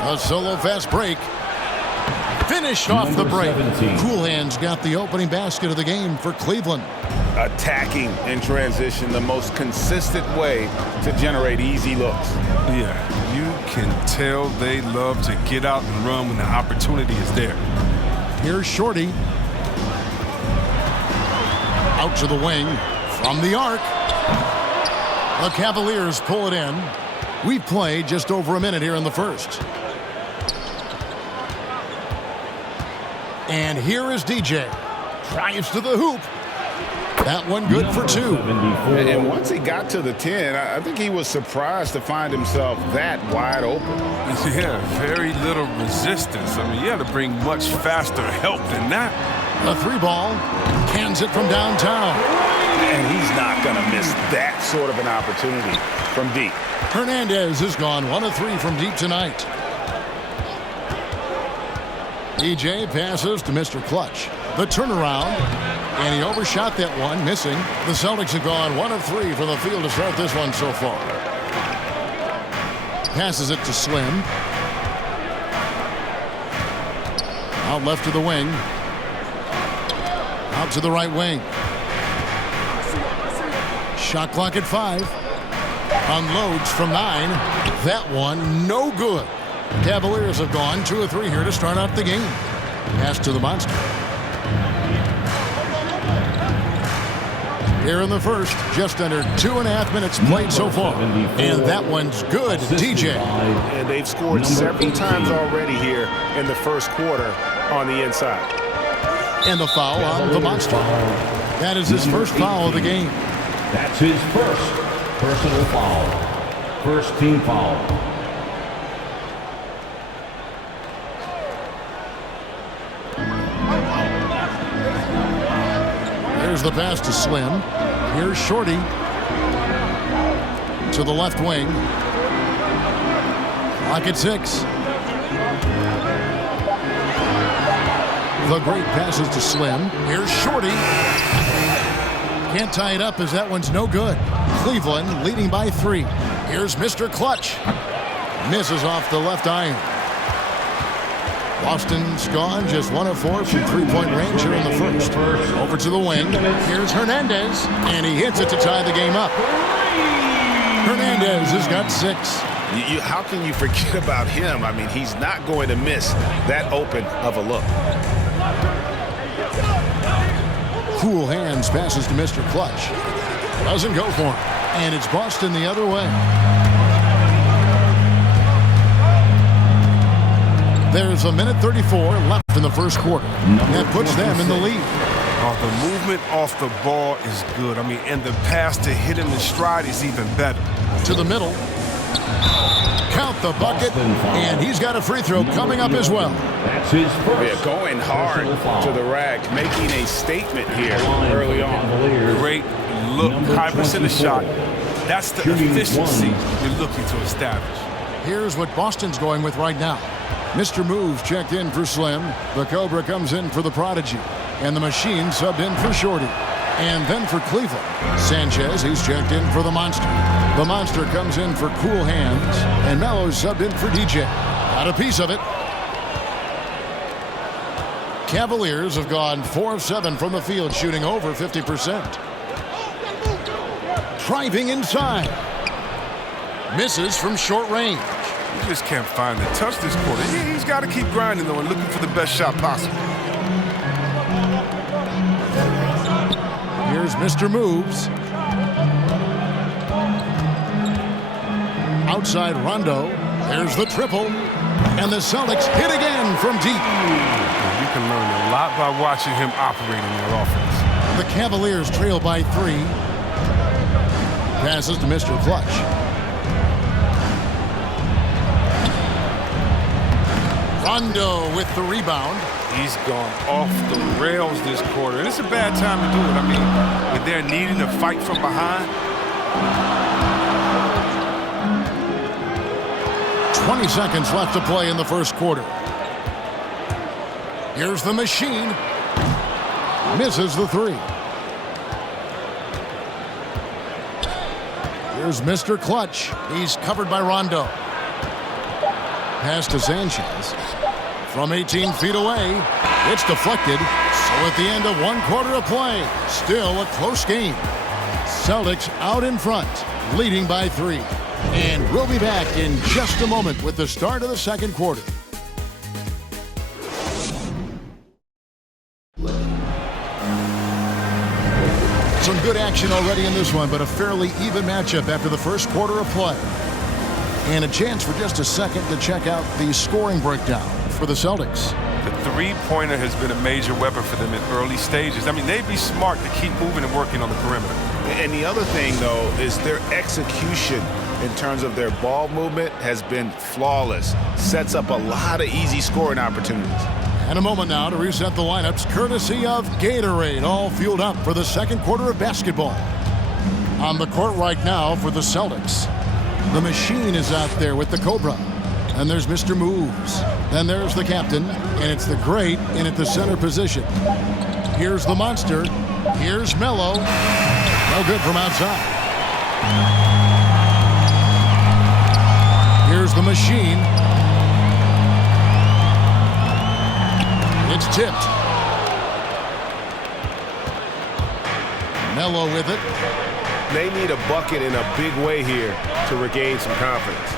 A solo fast break. Finished off the break. Cool Hands got the opening basket of the game for Cleveland. Attacking in transition, the most consistent way to generate easy looks. Yeah, you can tell they love to get out and run when the opportunity is there. Here's Shorty. Out to the wing. From the arc. The Cavaliers pull it in. We've played just over a minute here in the first. And here is DJ. Drives to the hoop. That one good for two. And once he got to the 10, I think he was surprised to find himself that wide open. Yeah, very little resistance. I mean, you had to bring much faster help than that. A three ball. Cans it from downtown. And he's not going to miss that sort of an opportunity from deep. Hernandez has gone 1 of 3 from deep tonight. DJ passes to Mr. Clutch. The turnaround, and he overshot that one, missing. The Celtics have gone 1 of 3 from the field to start this one so far. Passes it to Slim. Out left to the wing. Out to the right wing. Shot clock at 5. Unloads from 9. That one, no good. Cavaliers have gone 2 of 3 here to start out the game. Pass to the monster. Here in the first, just under 2.5 minutes played so far. And that one's good, DJ. And they've scored several times already here in the first quarter on the inside. And the foul on the monster. That is his first foul of the game. That's his first personal foul. First team foul. There's the pass to Slim. Here's Shorty. To the left wing. Clock at 6. The great passes to Slim. Here's Shorty. Can't tie it up as that one's no good. Cleveland leading by 3. Here's Mr. Clutch. Misses off the left iron. Boston's gone just 1 of 4 from three-point range here in the first. Over to the wing. Here's Hernandez, and he hits it to tie the game up. Hernandez has got 6. How can you forget about him? I mean, he's not going to miss that open of a look. Cool hands passes to Mr. Clutch. Doesn't go for him. And it's Boston the other way. There's a minute 34 left in the first quarter. That puts them in the lead. Oh, the movement off the ball is good. I mean, and the pass to hit him in stride is even better. To the middle. Count the bucket. And he's got a free throw coming up as well. That's his first. Yeah, going hard to the rack, making a statement here early on. Great look, high percentage shot. That's the efficiency you're looking to establish. Here's what Boston's going with right now. Mr. Moves checked in for Slim. The Cobra comes in for the Prodigy. And the Machine subbed in for Shorty. And then for Cleveland, Sanchez, he's checked in for the Monster. The Monster comes in for Cool Hands. And Melo's subbed in for DJ. Got a piece of it. Cavaliers have gone 4 of 7 from the field, shooting over 50%. Driving inside. Misses from short range. You just can't find the touch this quarter. He's got to keep grinding, though, and looking for the best shot possible. Here's Mr. Moves. Outside Rondo. There's the triple. And the Celtics hit again from deep. You can learn a lot by watching him operate in their offense. The Cavaliers trail by 3. Passes to Mr. Clutch. Rondo with the rebound. He's gone off the rails this quarter, and it's a bad time to do it. I mean, when they're needing to fight from behind. 20 seconds left to play in the first quarter. Here's the Machine. Misses the 3. Here's Mr. Clutch. He's covered by Rondo. Pass to Sanchez. From 18 feet away. It's deflected. So at the end of 1 quarter of play, still a close game. Celtics out in front, leading by 3. And we'll be back in just a moment with the start of the second quarter. Some good action already in this one, but a fairly even matchup after the first quarter of play. And a chance for just a second to check out the scoring breakdown for the Celtics. The three-pointer has been a major weapon for them in early stages. I mean, they'd be smart to keep moving and working on the perimeter. And the other thing, though, is their execution in terms of their ball movement has been flawless. Sets up a lot of easy scoring opportunities. And a moment now to reset the lineups, courtesy of Gatorade, all fueled up for the second quarter of basketball. On the court right now for the Celtics, the Machine is out there with the Cobra. And there's Mr. Moves. Then there's the captain, and it's the Great in at the center position. Here's the Monster. Here's Melo. No good from outside. Here's the Machine. It's tipped. Melo with it. They need a bucket in a big way here to regain some confidence.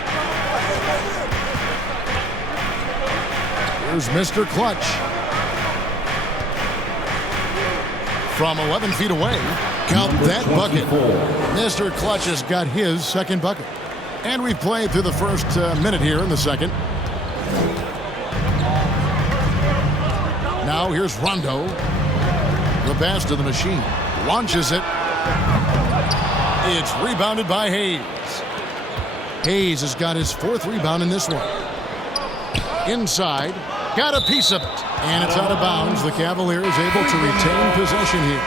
Here's Mr. Clutch. From 11 feet away, count that bucket. Mr. Clutch has got his second bucket. And we've played through the first minute here in the second. Now here's Rondo. The pass to the Machine. Launches it. It's rebounded by Hayes. Hayes has got his 4th rebound in this one. Inside. Got a piece of it. And it's out of bounds. The Cavaliers able to retain possession here.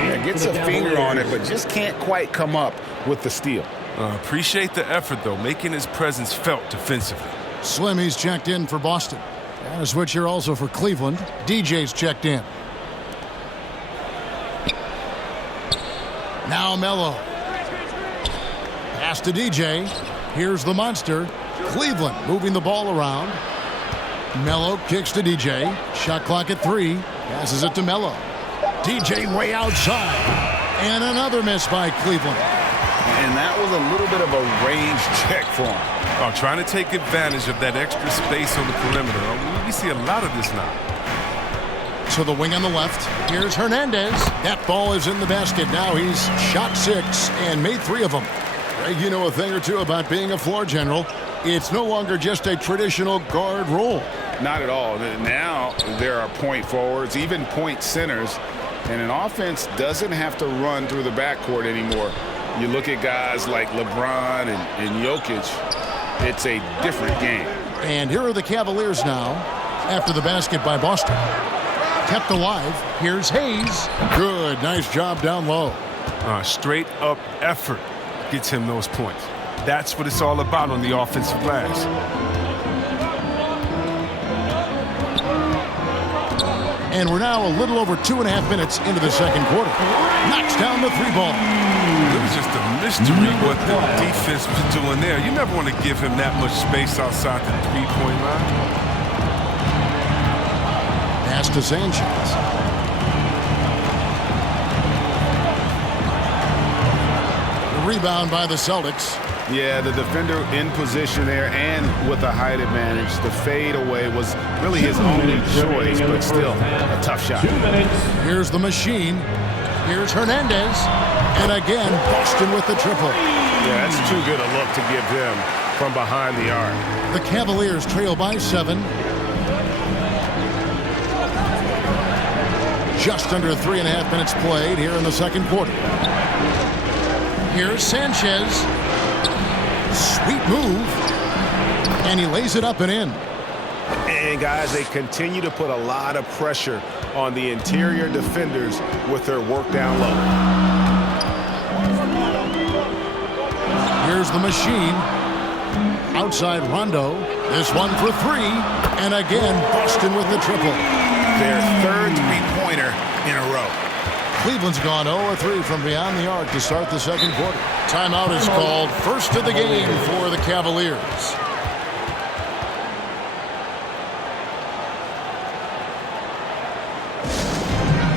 Yeah, gets a finger on it, but just can't quite come up with the steal. Appreciate the effort, though, making his presence felt defensively. Slimmy's checked in for Boston. And a switch here also for Cleveland. DJ's checked in. Now Melo. Pass to DJ. Here's the Monster. Cleveland moving the ball around. Melo kicks to DJ. Shot clock at 3. Passes it to Melo. DJ way outside. And another miss by Cleveland. And that was a little bit of a range check for him. Oh, trying to take advantage of that extra space on the perimeter. We see a lot of this now. To the wing on the left. Here's Hernandez. That ball is in the basket. Now he's shot 6 and made 3 of them. Greg, you know a thing or two about being a floor general. It's no longer just a traditional guard role. Not at all. Now there are point forwards, even point centers, and an offense doesn't have to run through the backcourt anymore. You look at guys like LeBron and Jokic, it's a different game. And here are the Cavaliers now after the basket by Boston. Kept alive. Here's Hayes. Good. Nice job down low. Straight up effort gets him those points. That's what it's all about on the offensive glass. And we're now a little over 2.5 minutes into the second quarter. Knocks down the 3 ball. It was just a mystery what the defense was doing there. You never want to give him that much space outside the 3-point line. Pass to Sanchez. Rebound by the Celtics. Yeah, the defender in position there and with a height advantage. The fade away was really his only choice, but still a tough shot. Here's the machine. Here's Hernandez. And again, Boston with the triple. Yeah, that's too good a look to give him from behind the arc. The Cavaliers trail by 7. Just under 3.5 minutes played here in the second quarter. Here's Sanchez. Sweet move. And he lays it up and in. And guys, they continue to put a lot of pressure on the interior defenders with their work down low. Here's the machine. Outside Rondo. This one for 3. And again, Boston with the triple. Their third three-pointer in a row. Cleveland's gone 0-3 from beyond the arc to start the second quarter. Timeout is called. First of the game for the Cavaliers.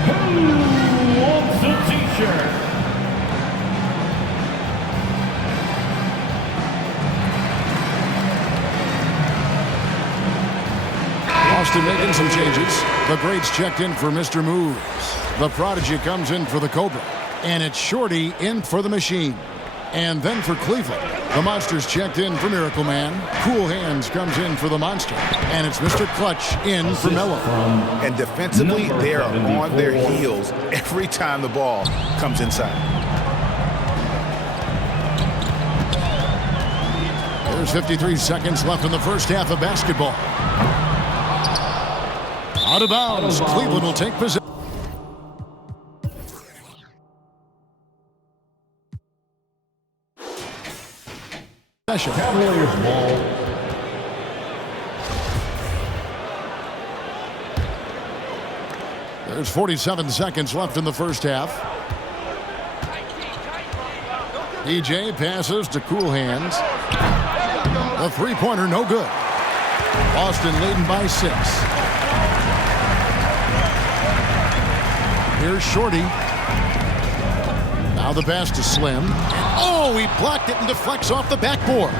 Who wants a t-shirt? Boston making some changes. The greats checked in for Mr. Moves. The prodigy comes in for the Cobra. And it's Shorty in for the machine. And then for Cleveland, the Monsters checked in for Miracle Man. Cool Hands comes in for the Monster. And it's Mr. Clutch in for Melo. And defensively, they are on their heels every time the ball comes inside. There's 53 seconds left in the first half of basketball. Out of bounds. Cleveland will take possession. Cavaliers ball. There's 47 seconds left in the first half. DJ passes to Cool Hands. The three-pointer no good. Boston leading by 6. Here's Shorty. Now the pass to Slim. Oh, he blocked it and deflects off the backboard.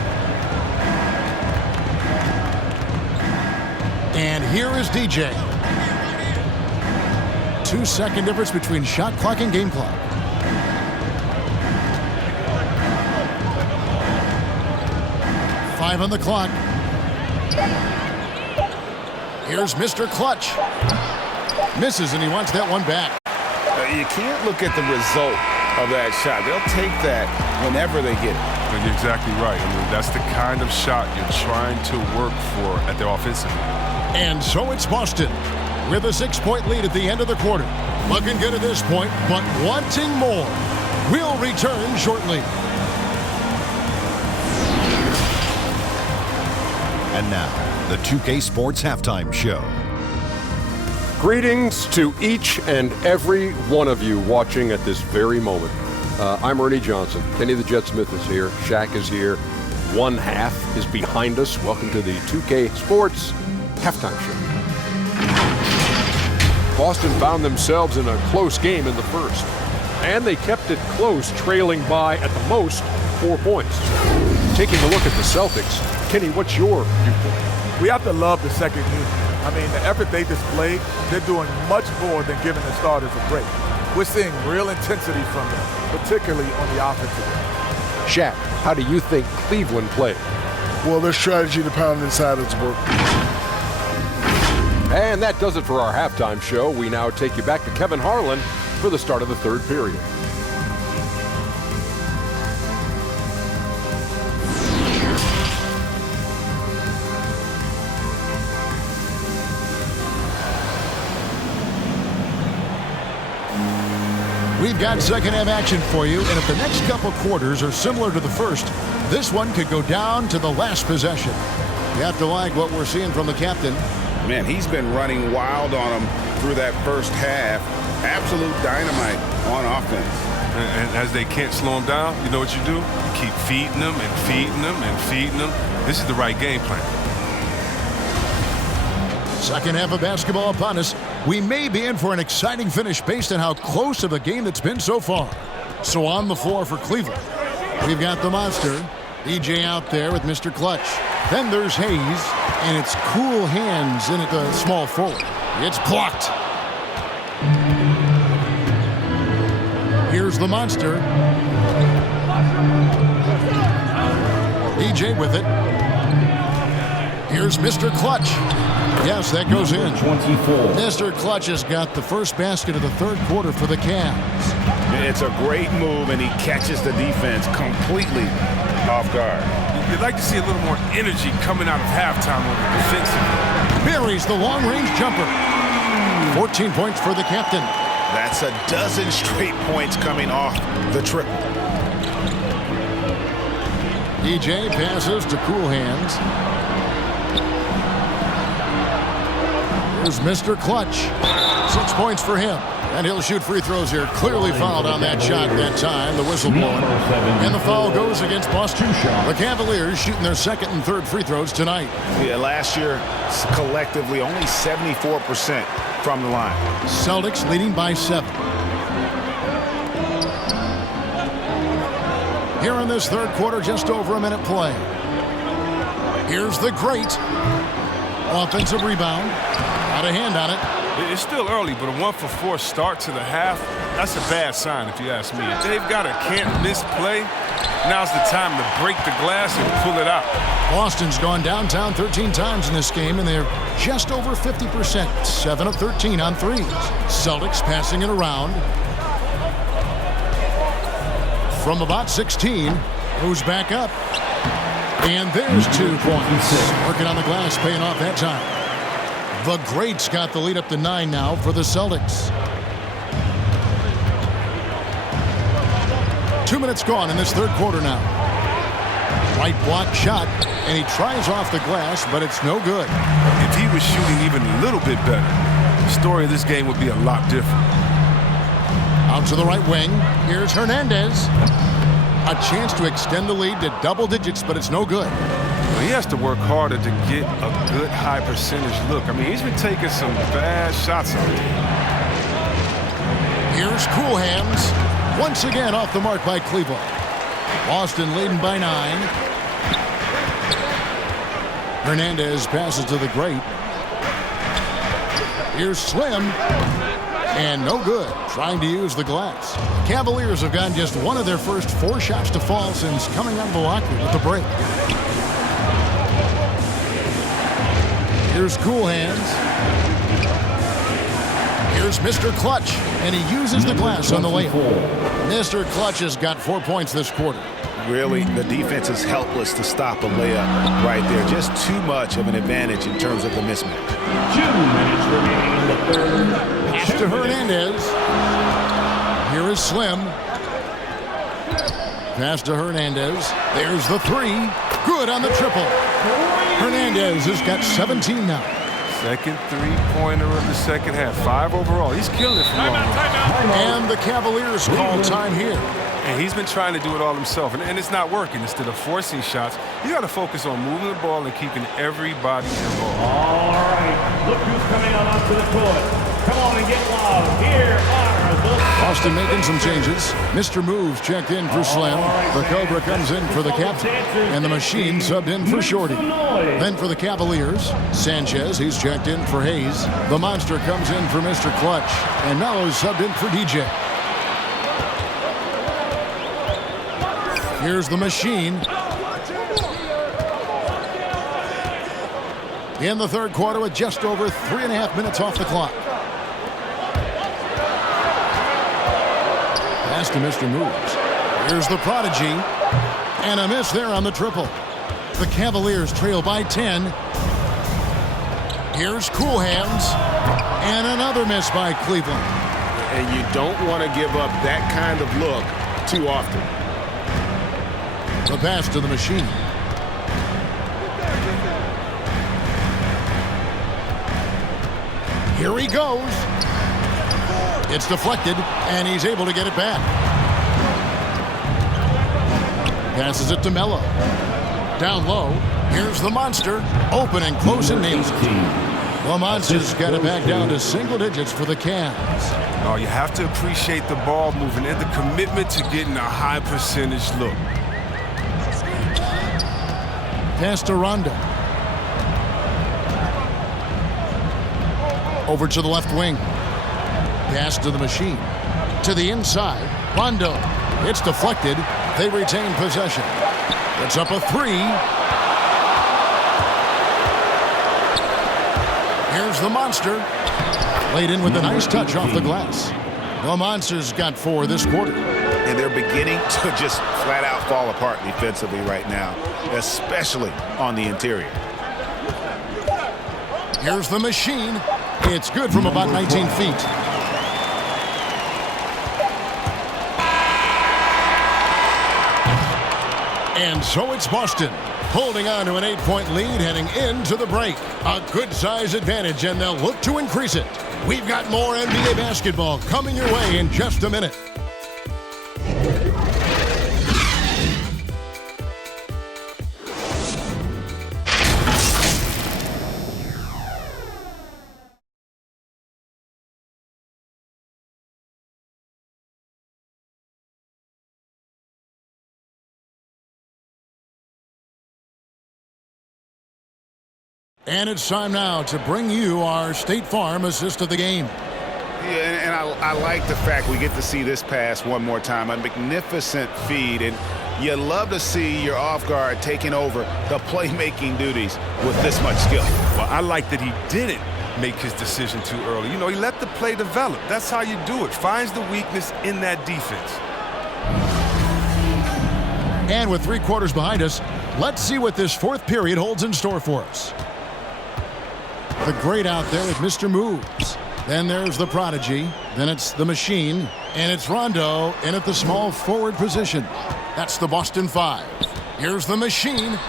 And here is DJ. 2-second difference between shot clock and game clock. Five on the clock. Here's Mr. Clutch. Misses, and he wants that one back. You can't look at the result of that shot. They'll take that whenever they get it. And you're exactly right. I mean, that's the kind of shot you're trying to work for at the offensive end. And so it's Boston with a 6-point lead at the end of the quarter. Looking good at this point, but wanting more. We'll return shortly. And now, the 2K Sports Halftime Show. Greetings to each and every one of you watching at this very moment. I'm Ernie Johnson. Kenny the Jet Smith is here. Shaq is here. One half is behind us. Welcome to the 2K Sports Halftime Show. Boston found themselves in a close game in the first, and they kept it close, trailing by at the most 4 points. Taking a look at the Celtics, Kenny, what's your viewpoint? We have to love the second unit. I mean, the effort they displayed, they're doing much more than giving the starters a break. We're seeing real intensity from them, particularly on the offensive end. Shaq, how do you think Cleveland played? Well, their strategy to pound inside has worked. And that does it for our halftime show. We now take you back to Kevin Harlan for the start of the third period. We've got second half action for you, and if the next couple quarters are similar to the first, this one could go down to the last possession. You have to like what we're seeing from the captain. Man, he's been running wild on them through that first half. Absolute dynamite on offense. And as they can't slow him down, you know what you do? You keep feeding them and feeding them and feeding them. This is the right game plan. Second half of basketball upon us. We may be in for an exciting finish based on how close of a game that's been so far. So on the floor for Cleveland, we've got the monster, EJ out there with Mr. Clutch. Then there's Hayes, and it's cool hands in at the small forward. It's blocked. Here's the monster. EJ with it. Here's Mr. Clutch. Yes, that goes in. 24. Mr. Clutch has got the first basket of the third quarter for the Cavs. It's a great move, and he catches the defense completely off guard. You'd like to see a little more energy coming out of halftime on the defensive. Buries the long-range jumper. 14 points for the captain. That's a dozen straight points coming off the triple. DJ passes to cool hands. Here's Mr. Clutch. 6 points for him. And he'll shoot free throws here. Clearly fouled on that shot that time. The whistle blowing. And the foul goes against Boston. The Cavaliers shooting their second and third free throws tonight. Yeah, last year, collectively, only 74% from the line. Celtics leading by 7. Here in this third quarter, just over a minute play. Here's the great offensive rebound. Got a hand on it. It's still early, but a 1-for-4 start to the half, that's a bad sign if you ask me. If they've got a can't-miss play, now's the time to break the glass and pull it out. Boston's gone downtown 13 times in this game, and they're just over 50%. 7 of 13 on threes. Celtics passing it around. From about 16, moves back up. And there's 2 points. Working on the glass, paying off that time. The greats got the lead up to 9 now for the Celtics. 2 minutes gone in this third quarter now. Right block shot, and he tries off the glass, but it's no good. If he was shooting even a little bit better, the story of this game would be a lot different. Out to the right wing. Here's Hernandez. A chance to extend the lead to double digits, but it's no good. Well, he has to work harder to get a good high percentage look. I mean, he's been taking some bad shots out there. Here's cool hands. Once again off the mark by Cleveland. Boston leading by 9. Hernandez passes to the great. Here's Slim. And no good, trying to use the glass. Cavaliers have gotten just one of their first 4 shots to fall since coming out of the locker with the break. Here's cool hands. Here's Mr. Clutch, and he uses the glass on the layup. Mr. Clutch has got 4 points this quarter. Really, the defense is helpless to stop a layup right there. Just too much of an advantage in terms of the mismatch. 2 minutes remaining in the third. Pass to Hernandez. Here is Slim. Pass to Hernandez. There's the 3. Good on the triple. Hernandez has got 17 now. Second three-pointer of the second half. 5 overall. He's killing it from long range. And the Cavaliers call time here. And he's been trying to do it all himself, and it's not working. Instead of forcing shots, you got to focus on moving the ball and keeping everybody involved. All right, look who's coming out onto the court. Come on and get loud. Here are Boston making some changes. Mr. Moves checked in for Slim. The Cobra comes in for the captain. And the Machine subbed in for Shorty. Then for the Cavaliers, Sanchez, he's checked in for Hayes. The Monster comes in for Mr. Clutch. And Melo's subbed in for DJ. Here's the Machine. In the third quarter with just over 3.5 minutes off the clock. Pass to Mr. Moves. Here's the Prodigy. And a miss there on the triple. The Cavaliers trail by 10. Here's Cool Hands. And another miss by Cleveland. And you don't want to give up that kind of look too often. The pass to the Machine. Here he goes. It's deflected, and he's able to get it back. Passes it to Melo. Down low. Here's the Monster. Open and close and nails it. The Monster's got it back down to single digits for the Cavs. Oh, you have to appreciate the ball moving and the commitment to getting a high percentage look. Pass to Rondo. Over to the left wing. Pass to the Machine. To the inside. Rondo. It's deflected. They retain possession. It's up a three. Here's the Monster. Laid in with a nice touch off the glass. The Monster's got 4 this quarter. And they're beginning to just flat out fall apart defensively right now, especially on the interior. Here's the Machine. It's good from about 19 feet. And so it's Boston, holding on to an 8-point lead heading into the break. A good size advantage, and they'll look to increase it. We've got more NBA basketball coming your way in just a minute. And it's time now to bring you our State Farm assist of the game. Yeah, and I like the fact we get to see this pass one more time. A magnificent feed, and you love to see your off guard taking over the playmaking duties with this much skill. Well, I like that he didn't make his decision too early. You know, he let the play develop. That's how you do it. Finds the weakness in that defense. And with 3 quarters behind us, let's see what this fourth period holds in store for us. The great out there with Mr. Moves. Then there's the Prodigy. Then it's the Machine. And it's Rondo in at the small forward position. That's the Boston 5. Here's the Machine.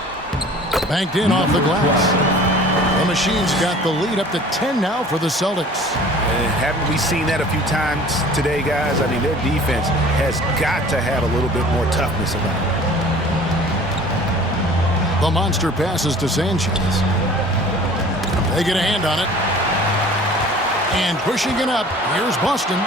Banked in off the glass. The Machine's got the lead up to 10 now for the Celtics. And haven't we seen that a few times today, guys? I mean, their defense has got to have a little bit more toughness about it. The Monster passes to Sanchez. They get a hand on it. And pushing it up, here's Boston.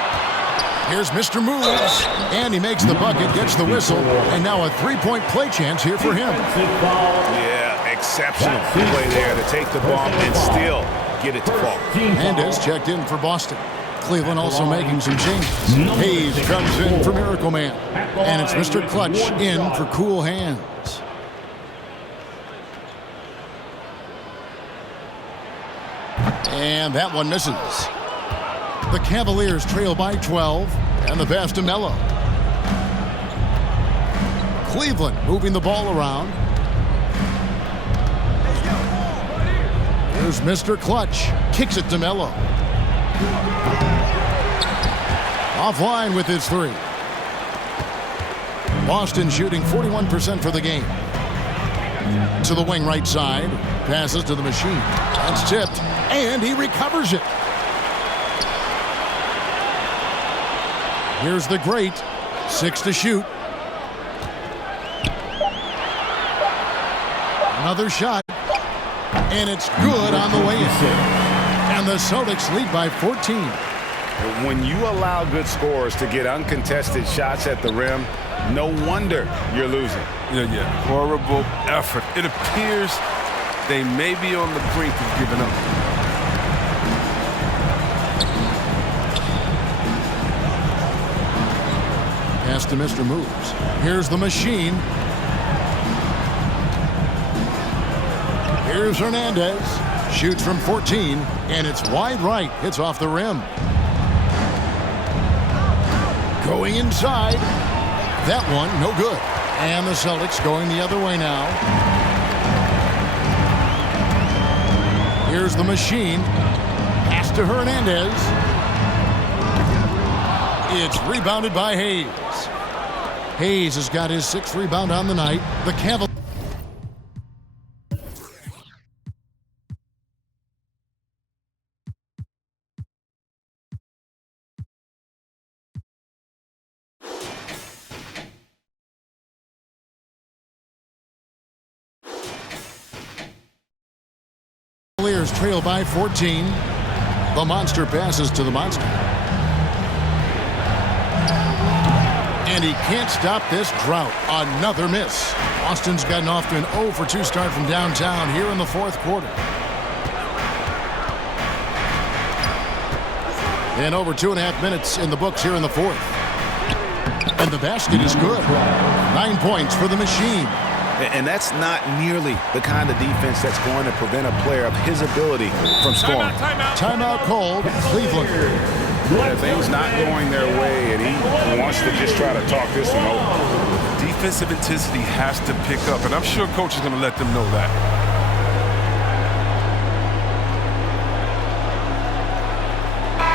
Here's Mr. Moves. And he makes the bucket, gets the whistle, and now a 3-point play chance here for him. Yeah, exceptional play there to take the ball and still get it to fall. Hernandez checked in for Boston. Cleveland also making some changes. Hayes comes in for Miracle Man. And it's Mr. Clutch in for Cool Hands. And that one misses. The Cavaliers trail by 12, and the pass to Melo. Cleveland moving the ball around. Here's Mr. Clutch. Kicks it to Melo. Offline with his 3. Boston shooting 41% for the game. To the wing right side. Passes to the Machine. That's tipped. And he recovers it. Here's the great. 6 to shoot. Another shot. And it's good on the way in. And the Celtics lead by 14. When you allow good scorers to get uncontested shots at the rim, no wonder you're losing. Yeah. Horrible effort. It appears they may be on the brink of giving up. Pass to Mr. Moves. Here's the machine. Here's Hernandez. Shoots from 14, and it's wide right. Hits off the rim. Going inside. That one, no good. And the Celtics going the other way now. Here's the machine. Pass to Hernandez. It's rebounded by Hayes. Hayes has got his 6th rebound on the night. The Cavaliers. Cavaliers trail by 14. The monster passes to the monster. And he can't stop this drought. Another miss. Boston's gotten off to an 0 for 2 start from downtown here in the 4th quarter. And over 2.5 minutes in the books here in the 4th. And the basket is good. 9 points for the machine. And that's not nearly the kind of defense that's going to prevent a player of his ability from scoring. Timeout called. Cleveland. Things not going their way, and he wants to just try to talk this one over. Defensive intensity has to pick up, and I'm sure coach is going to let them know that.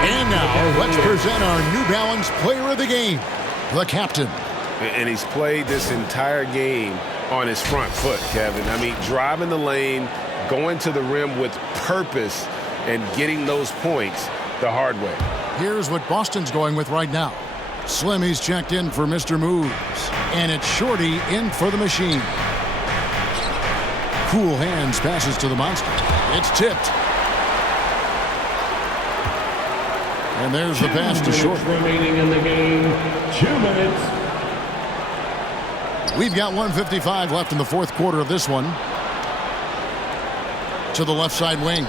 And now, let's present our New Balance Player of the Game, the captain. And he's played this entire game on his front foot, Kevin. I mean, driving the lane, going to the rim with purpose, and getting those points the hard way. Here's what Boston's going with right now. Slimmy's checked in for Mr. Moves. And it's Shorty in for the machine. Cool hands passes to the monster. It's tipped. And there's the pass to Shorty. Remaining in the game, 2 minutes. We've got 1:55 left in the 4th quarter of this one. To the left side wing.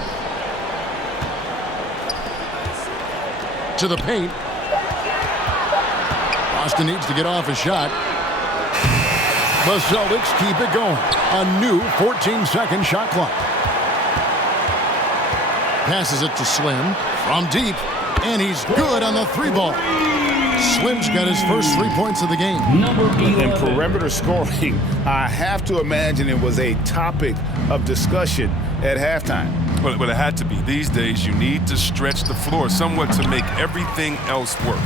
To the paint. Boston needs to get off a shot. The Celtics keep it going. A new 14-second shot clock. Passes it to Slim from deep, and he's good on the 3-ball. Slim's got his first 3 points of the game. And perimeter scoring, I have to imagine it was a topic of discussion at halftime. Well, it had to be. These days, you need to stretch the floor somewhat to make everything else work.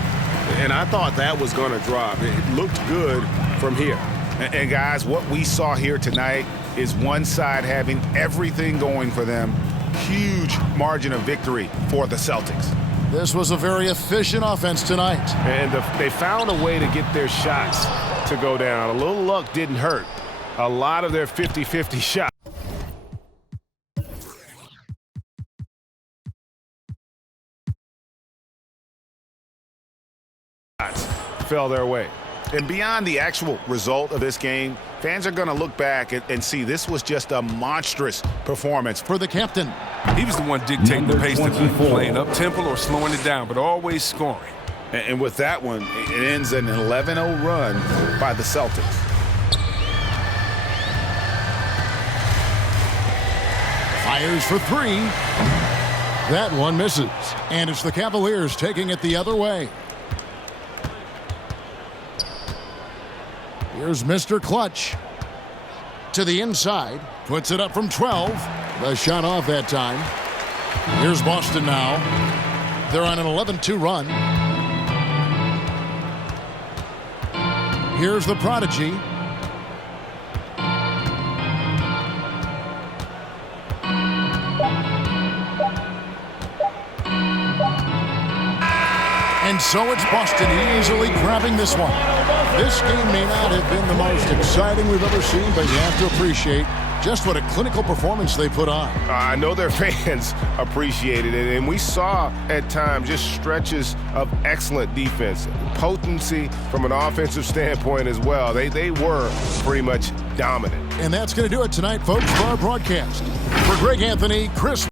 And I thought that was going to drop. It looked good from here. And guys, what we saw here tonight is one side having everything going for them. Huge margin of victory for the Celtics. This was a very efficient offense tonight. And they found a way to get their shots to go down. A little luck didn't hurt. A lot of their 50-50 shots fell their way. And beyond the actual result of this game, fans are going to look back and see this was just a monstrous performance for the captain. He was the one dictating the pace tonight, playing up tempo or slowing it down, but always scoring. And with that one, it ends an 11-0 run by the Celtics. Fires for 3. That one misses. And it's the Cavaliers taking it the other way. Here's Mr. Clutch. To the inside. Puts it up from 12. The shot off that time. Here's Boston now. They're on an 11-2 run. Here's the prodigy. And so it's Boston easily grabbing this one. This game may not have been the most exciting we've ever seen, but you have to appreciate Just what a clinical performance they put on. I know their fans appreciated it, and we saw at times just stretches of excellent defense, potency from an offensive standpoint as well. They were pretty much dominant. And that's going to do it tonight, folks, for our broadcast. For Greg Anthony, Chris.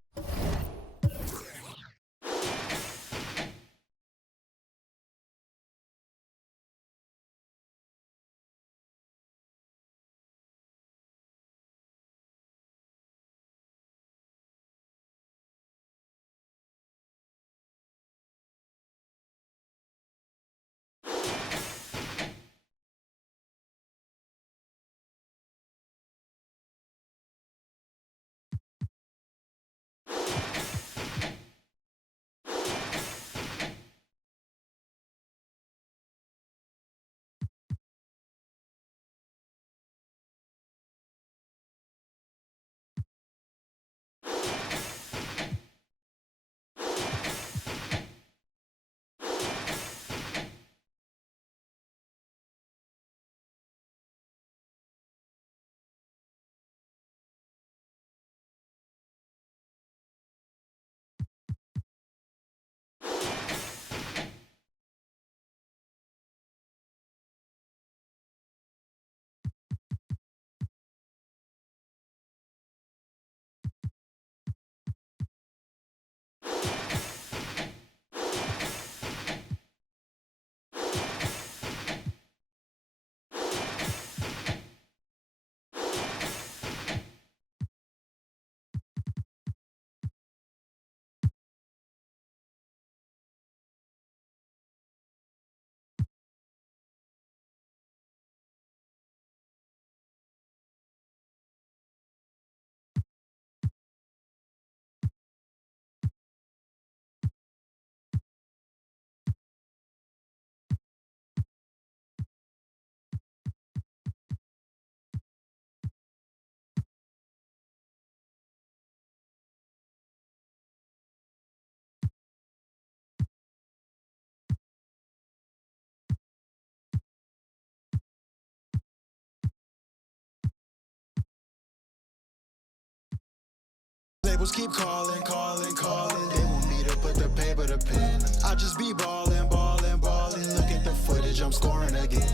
Labels keep calling. They want me to put the paper to pen. I just be ballin'. Look at the footage, I'm scoring again.